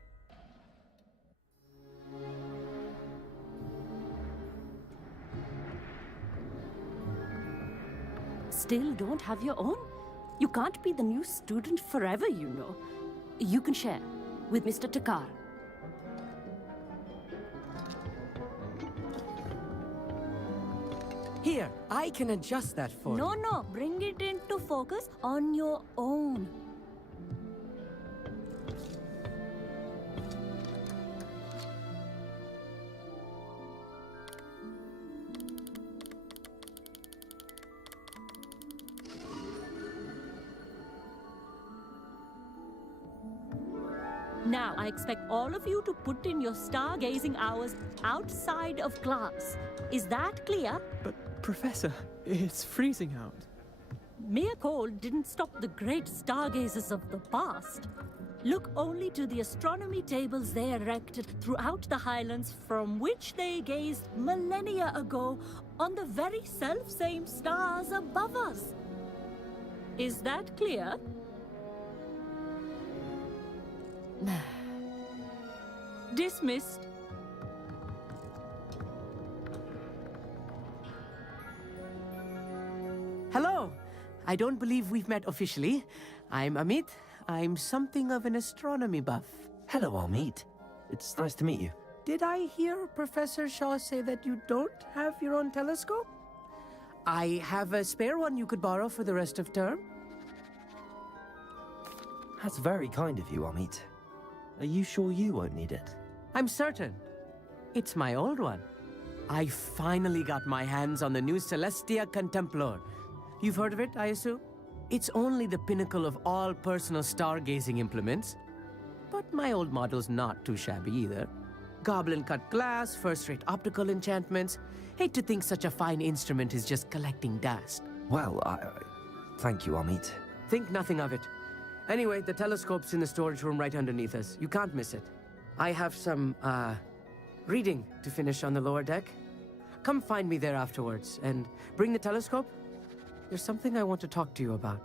Still don't have your own? You can't be the new student forever, you know. You can share with Mr. Takar. Here, I can adjust that for you. No, bring it into focus on your own. Now, I expect all of you to put in your stargazing hours outside of class. Is that clear? But, Professor, it's freezing out. Mere cold didn't stop the great stargazers of the past. Look only to the astronomy tables they erected throughout the highlands from which they gazed millennia ago on the very self-same stars above us. Is that clear? Dismissed. Hello. I don't believe we've met officially. I'm Amit. I'm something of an astronomy buff. Hello, Amit. It's nice to meet you. Did I hear Professor Shaw say that you don't have your own telescope? I have a spare one you could borrow for the rest of term. That's very kind of you, Amit. Are you sure you won't need it? I'm certain. It's my old one. I finally got my hands on the new Celestia Contemplar. You've heard of it, I assume? It's only the pinnacle of all personal stargazing implements. But my old model's not too shabby either. Goblin-cut glass, first-rate optical enchantments. Hate to think such a fine instrument is just collecting dust. Well, thank you, Amit. Think nothing of it. Anyway, the telescope's in the storage room right underneath us. You can't miss it. I have some, reading to finish on the lower deck. Come find me there afterwards, and bring the telescope. There's something I want to talk to you about.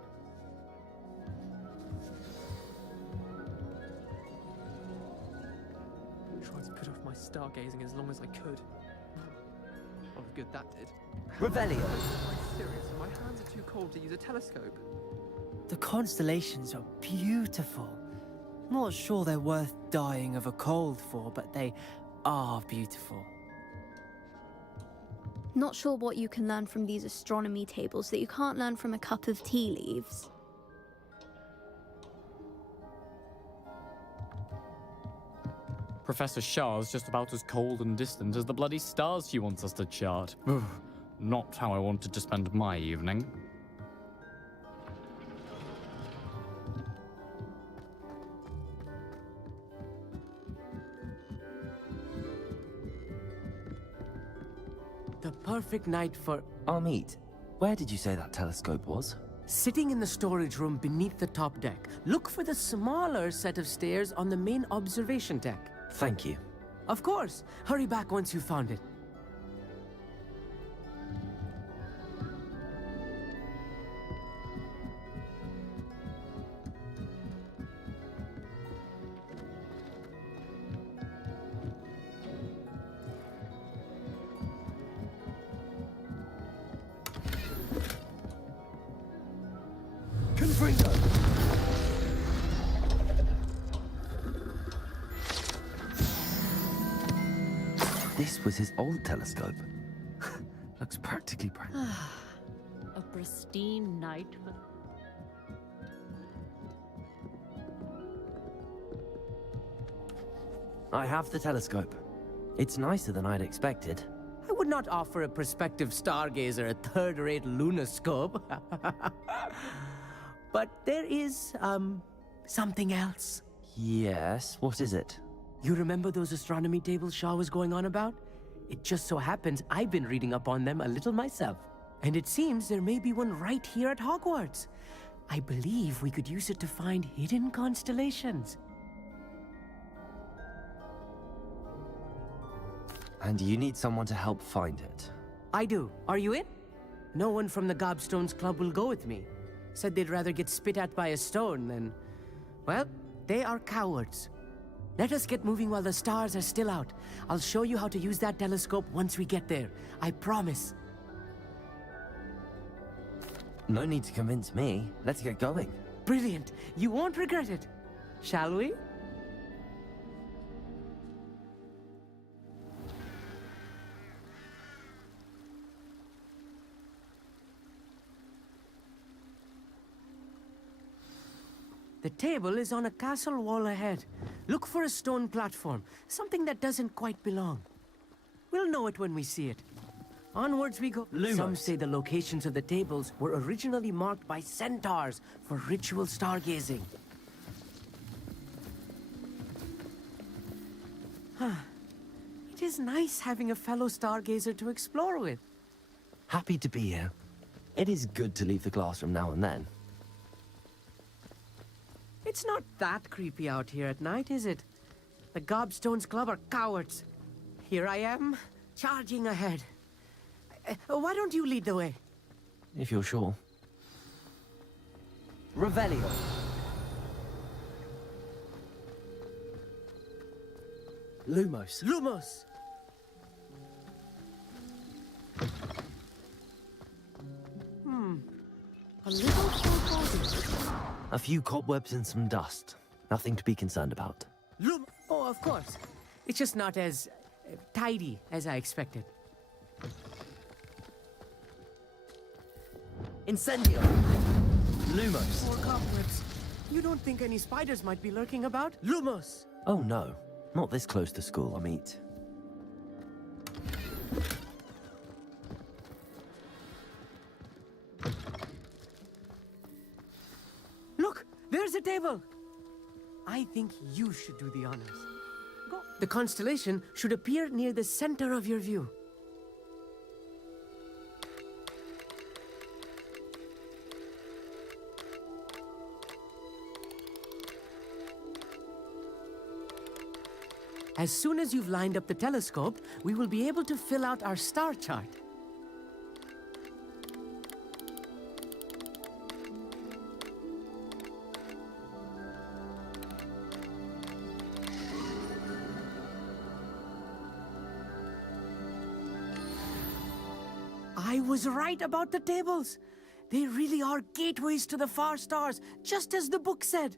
Tried to put off my stargazing as long as I could. What a good that did. Revelio. I'm serious, my hands are too cold to use a telescope. The constellations are beautiful. Not sure they're worth dying of a cold for, but they are beautiful. Not sure what you can learn from these astronomy tables that you can't learn from a cup of tea leaves. Professor Shah's just about as cold and distant as the bloody stars she wants us to chart. Ugh, not how I wanted to spend my evening. The perfect night for Amit, where did you say that telescope was? Sitting in the storage room beneath the top deck. Look for the smaller set of stairs on the main observation deck. Thank you. Of course. Hurry back once you've found it. Confringo! This was his old telescope. Looks practically brand new. A pristine night for... I have the telescope. It's nicer than I'd expected. I would not offer a prospective stargazer a third-rate lunoscope. But there is, something else. Yes, what is it? You remember those astronomy tables Shaw was going on about? It just so happens I've been reading up on them a little myself. And it seems there may be one right here at Hogwarts. I believe we could use it to find hidden constellations. And you need someone to help find it. I do. Are you in? No one from the Gobstones Club will go with me. Said they'd rather get spit at by a stone than... Well, they are cowards. Let us get moving while the stars are still out. I'll show you how to use that telescope once we get there. I promise. No need to convince me. Let's get going. Brilliant. You won't regret it. Shall we? The table is on a castle wall ahead. Look for a stone platform, something that doesn't quite belong. We'll know it when we see it. Onwards we go. Lumos. Some say the locations of the tables were originally marked by centaurs for ritual stargazing. It is nice having a fellow stargazer to explore with. Happy to be here. It is good to leave the classroom now and then. It's not that creepy out here at night, is it? The Gobstones Club are cowards. Here I am, charging ahead. Why don't you lead the way? If you're sure. Revelio. Lumos. Lumos! A little foreboding. A few cobwebs and some dust. Nothing to be concerned about. Oh, of course. It's just not as tidy as I expected. Incendio. Lumos. More cobwebs. You don't think any spiders might be lurking about? Lumos! Oh no, not this close to school, Amit. Look, there's a table. I think you should do the honors. Go. The constellation should appear near the center of your view. As soon as you've lined up the telescope, we will be able to fill out our star chart. I was right about the tables. They really are gateways to the far stars, just as the book said.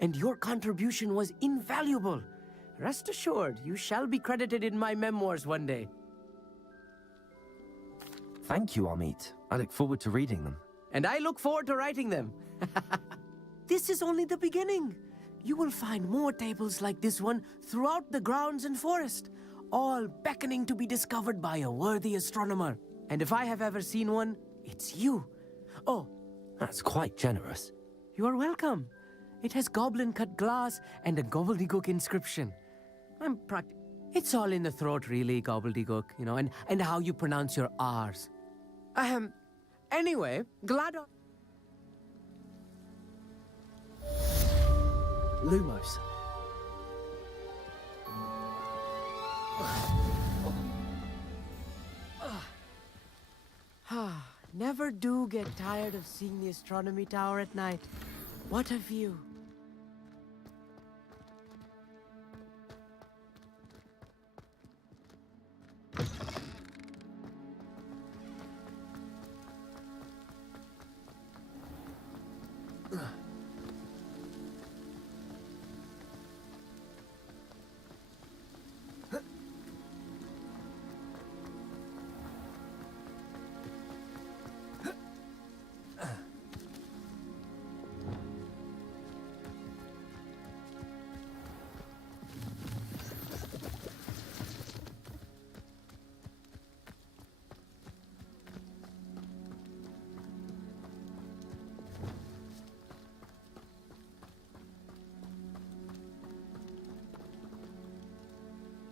And your contribution was invaluable. Rest assured, you shall be credited in my memoirs one day. Thank you, Amit. I look forward to reading them. And I look forward to writing them. This is only the beginning. You will find more tables like this one throughout the grounds and forest, all beckoning to be discovered by a worthy astronomer. And if I have ever seen one, it's you. Oh, that's quite generous. You are welcome. It has goblin-cut glass and a gobbledygook inscription. It's all in the throat, really, gobbledygook, you know, and how you pronounce your R's. Anyway, glad Lumos. Never do get tired of seeing the astronomy tower at night. What a view.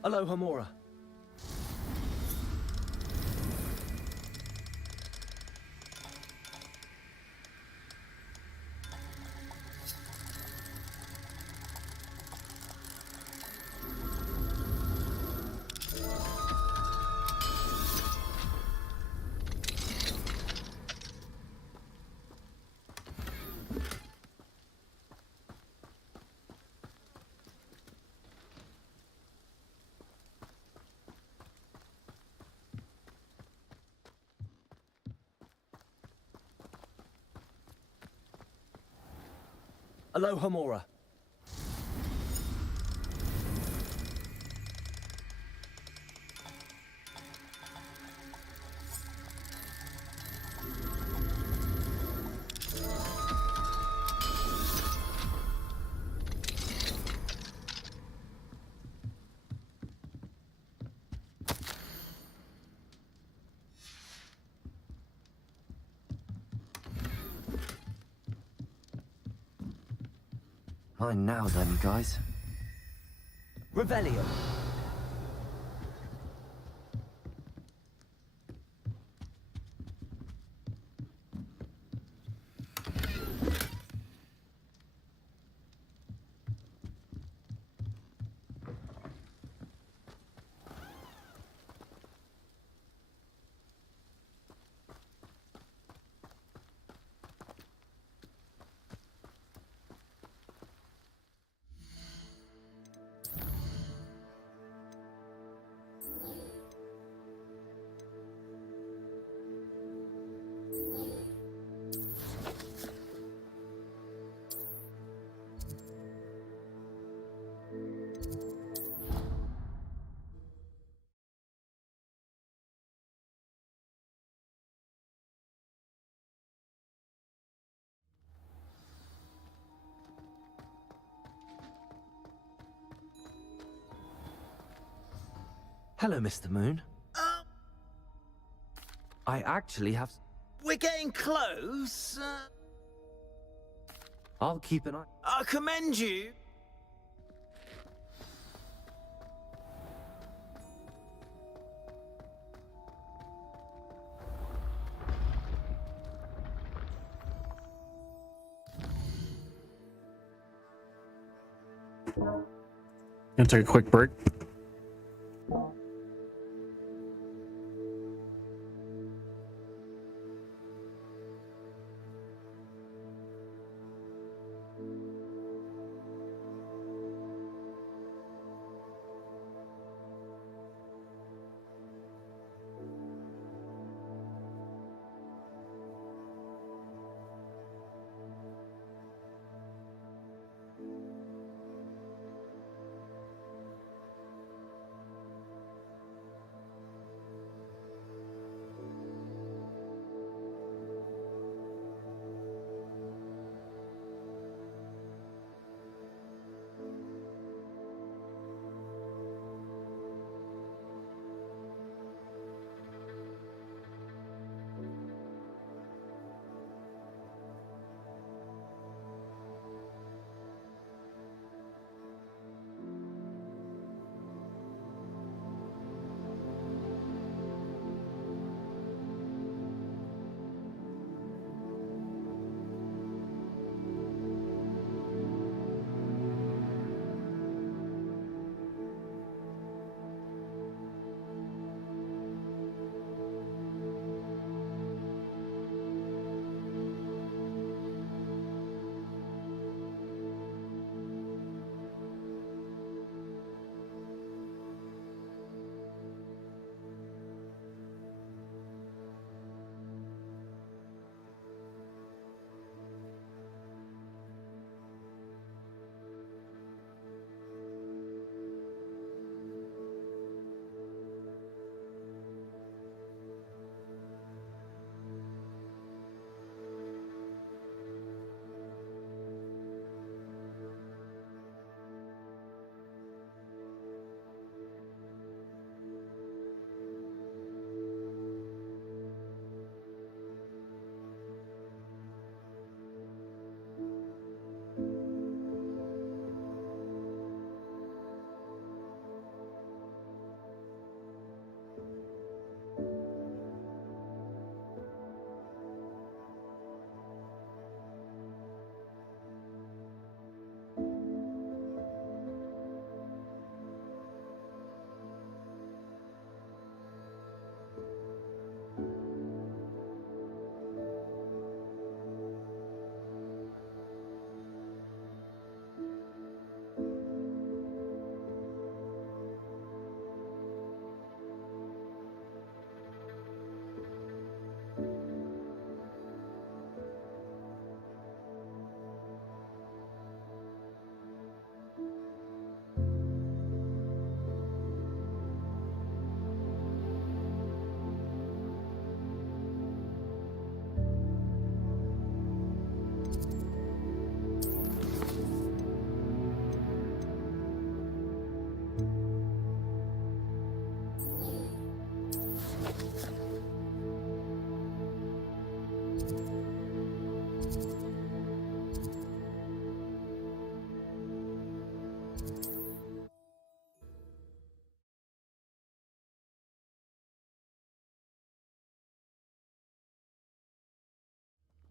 Aloha Mora. Aloha Mora. Fine now then, guys. Revelio. Hello, Mr. Moon. I actually have... We're getting close. I'll keep an eye... I commend you. Gonna take a quick break.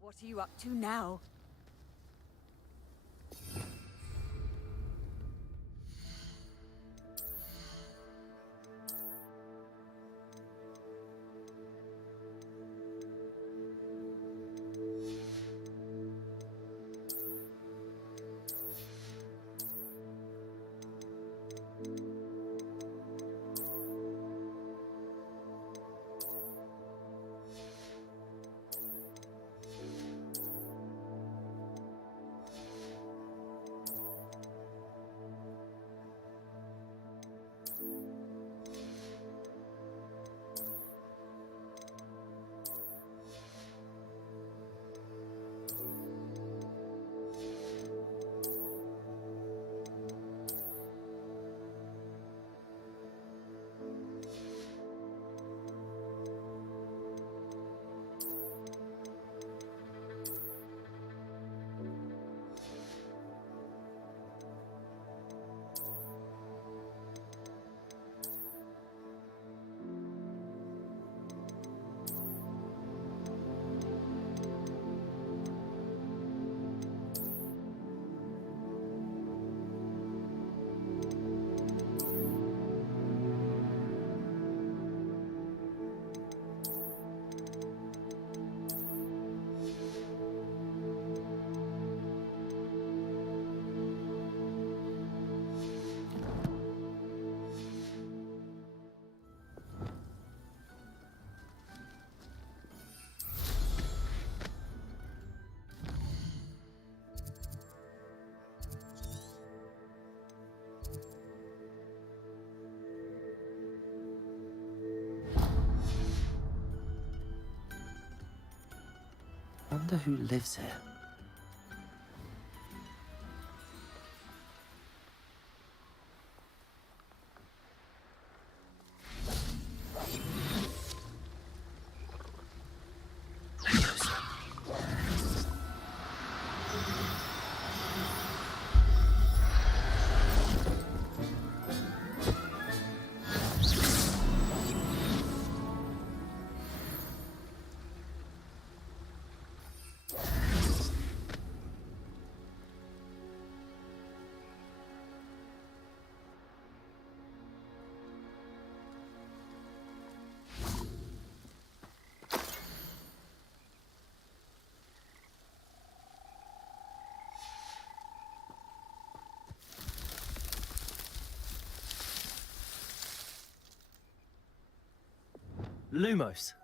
What are you up to now? Wonder who lives here. Lumos.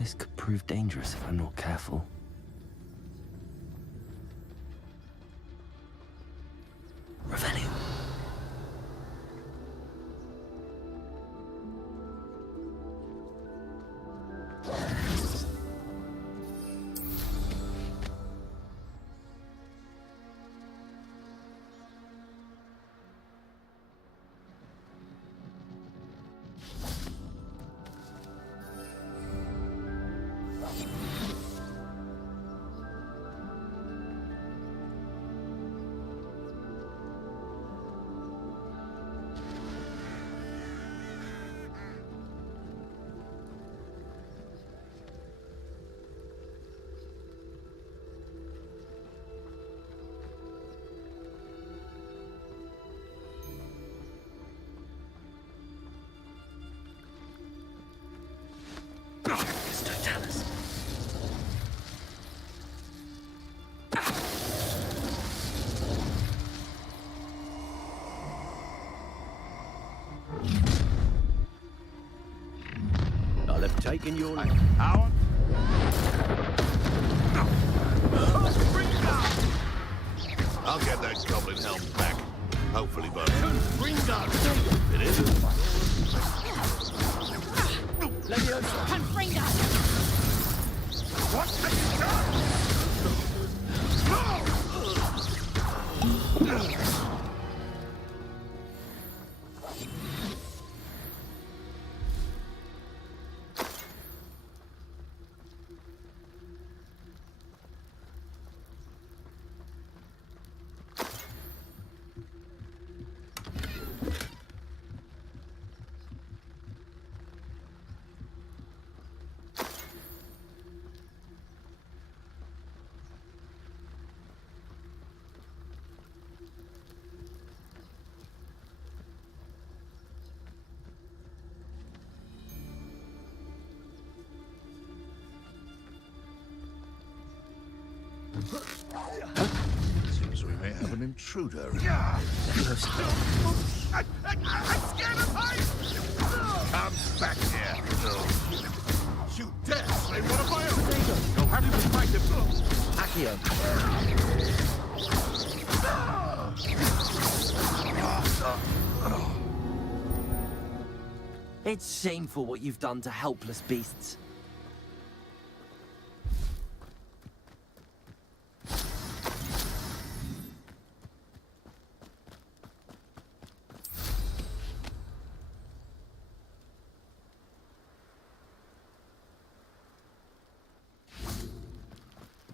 This could prove dangerous if I'm not careful. Revelio. I'll have taken your life. Howard? I'll get that goblin helm back. Hopefully by then. It is. Confringo! What have you done? Seems we may have an intruder. I'm scared of heights! Come back here! You dare slay one of my own! You'll have to fight him! Accio. It's shameful what you've done to helpless beasts.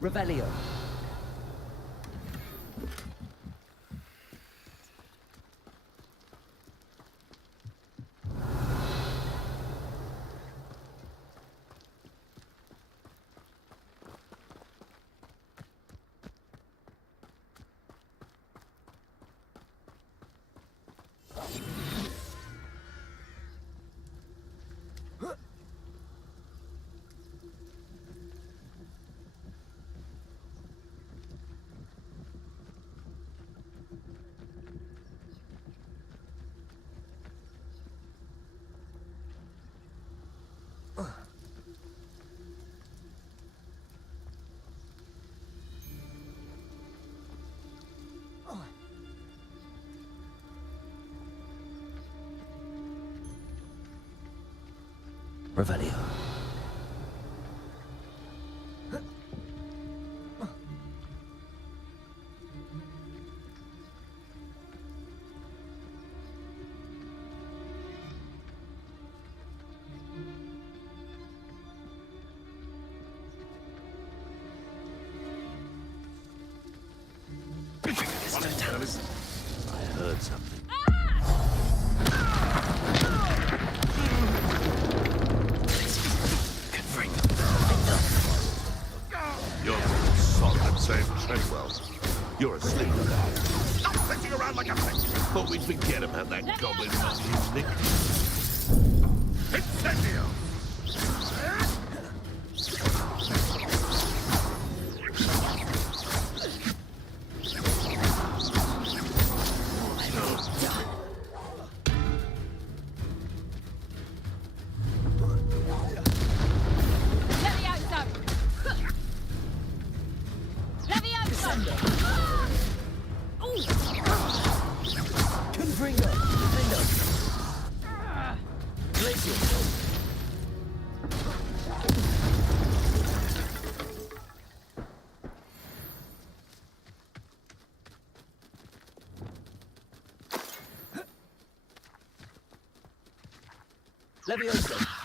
Revelio. Revelio. I heard something. You're solid and safe, Treadwell. You're asleep now. Stop fetching around like a thing. Thought we'd forget about that goblin money you nicked. Incendio! Leviosa!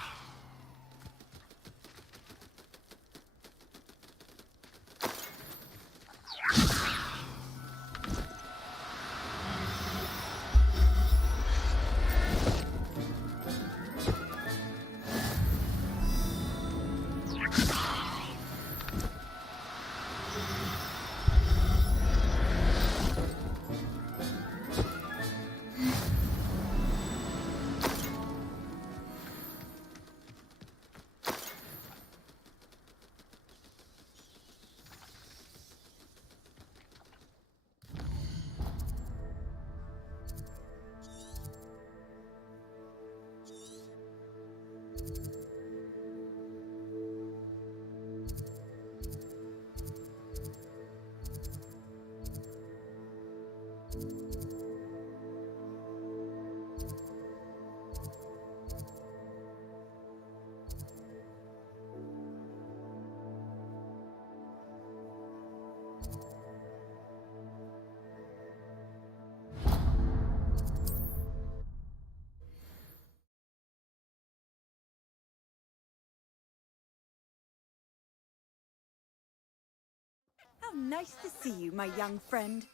How nice to see you, my young friend.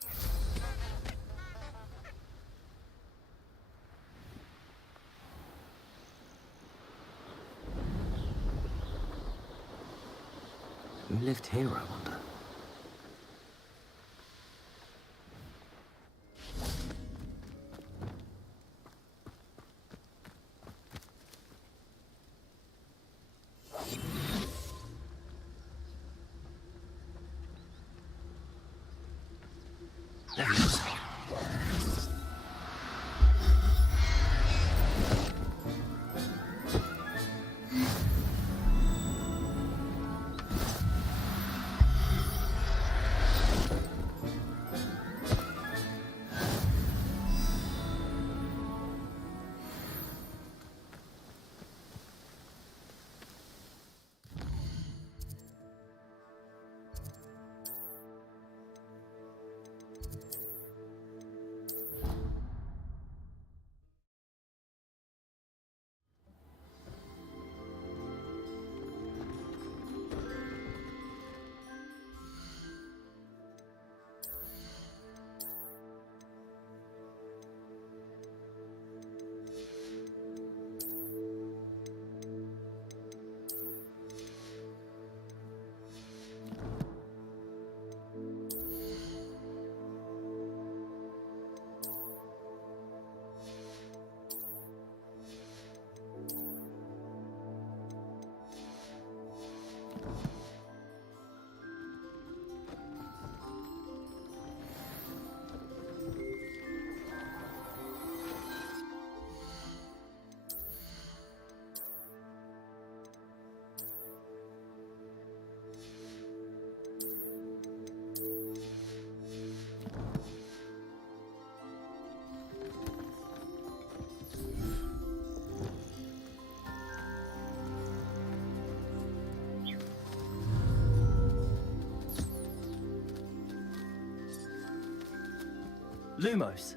Who lived here, I wonder? Lumos.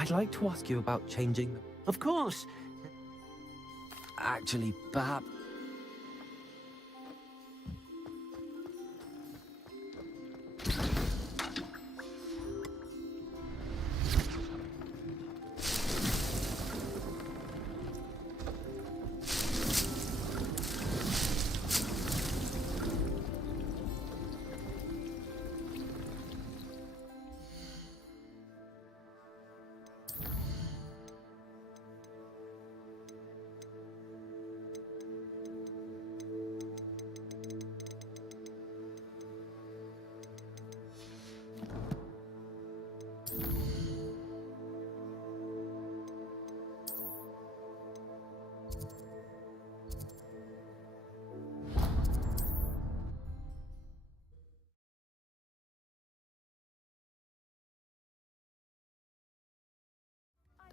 I'd like to ask you about changing. Of course. Actually, perhaps.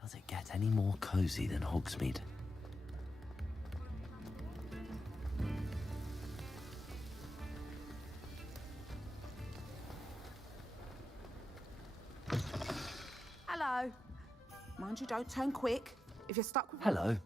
Does it get any more cozy than Hogsmeade? Hello. Mind you, don't turn quick. If you're stuck with... Hello.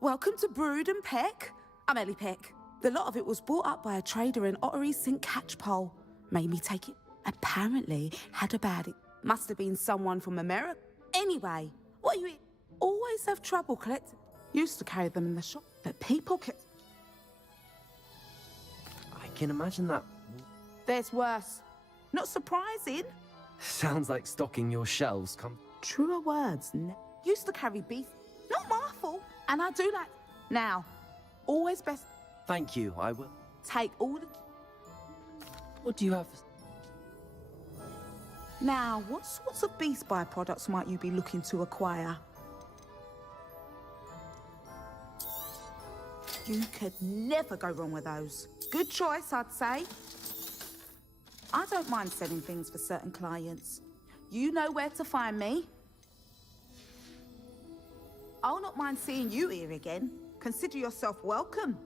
Welcome to Brood and Peck. I'm Ellie Peck. The lot of it was bought up by a trader in Ottery's St. Catchpole. Made me take it. Apparently had about it. Must have been someone from America. Anyway, what you always have trouble collecting. Used to carry them in the shop, but people kept... I can imagine that. There's worse. Not surprising. Sounds like stocking your shelves. Truer words. Used to carry beef. Not my fault. And I do that. Now, always best... Thank you, I will. Take all the... What do you have? Now, what sorts of beast byproducts might you be looking to acquire? You could never go wrong with those. Good choice, I'd say. I don't mind selling things for certain clients. You know where to find me. I'll not mind seeing you here again. Consider yourself welcome.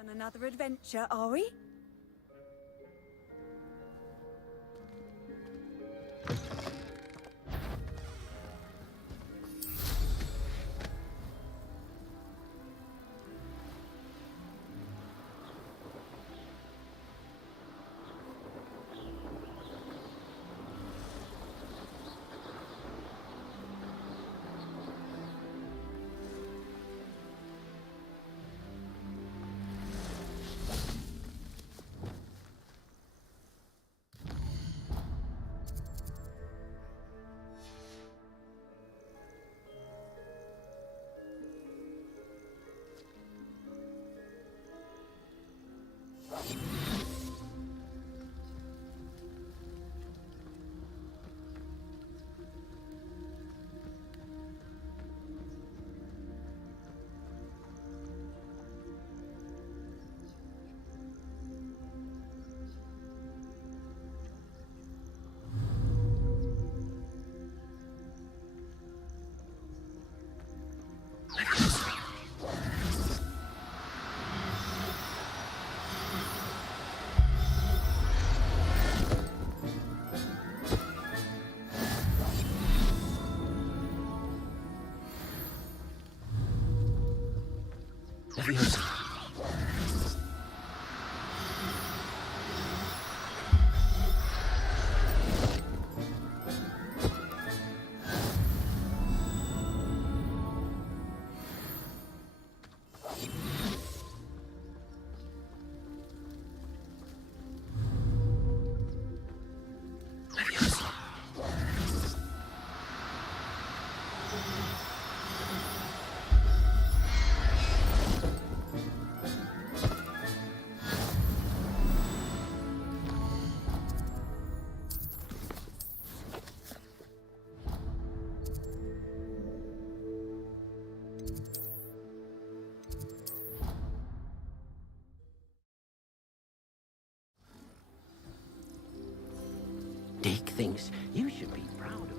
On another adventure, are we? Dick thinks you should be proud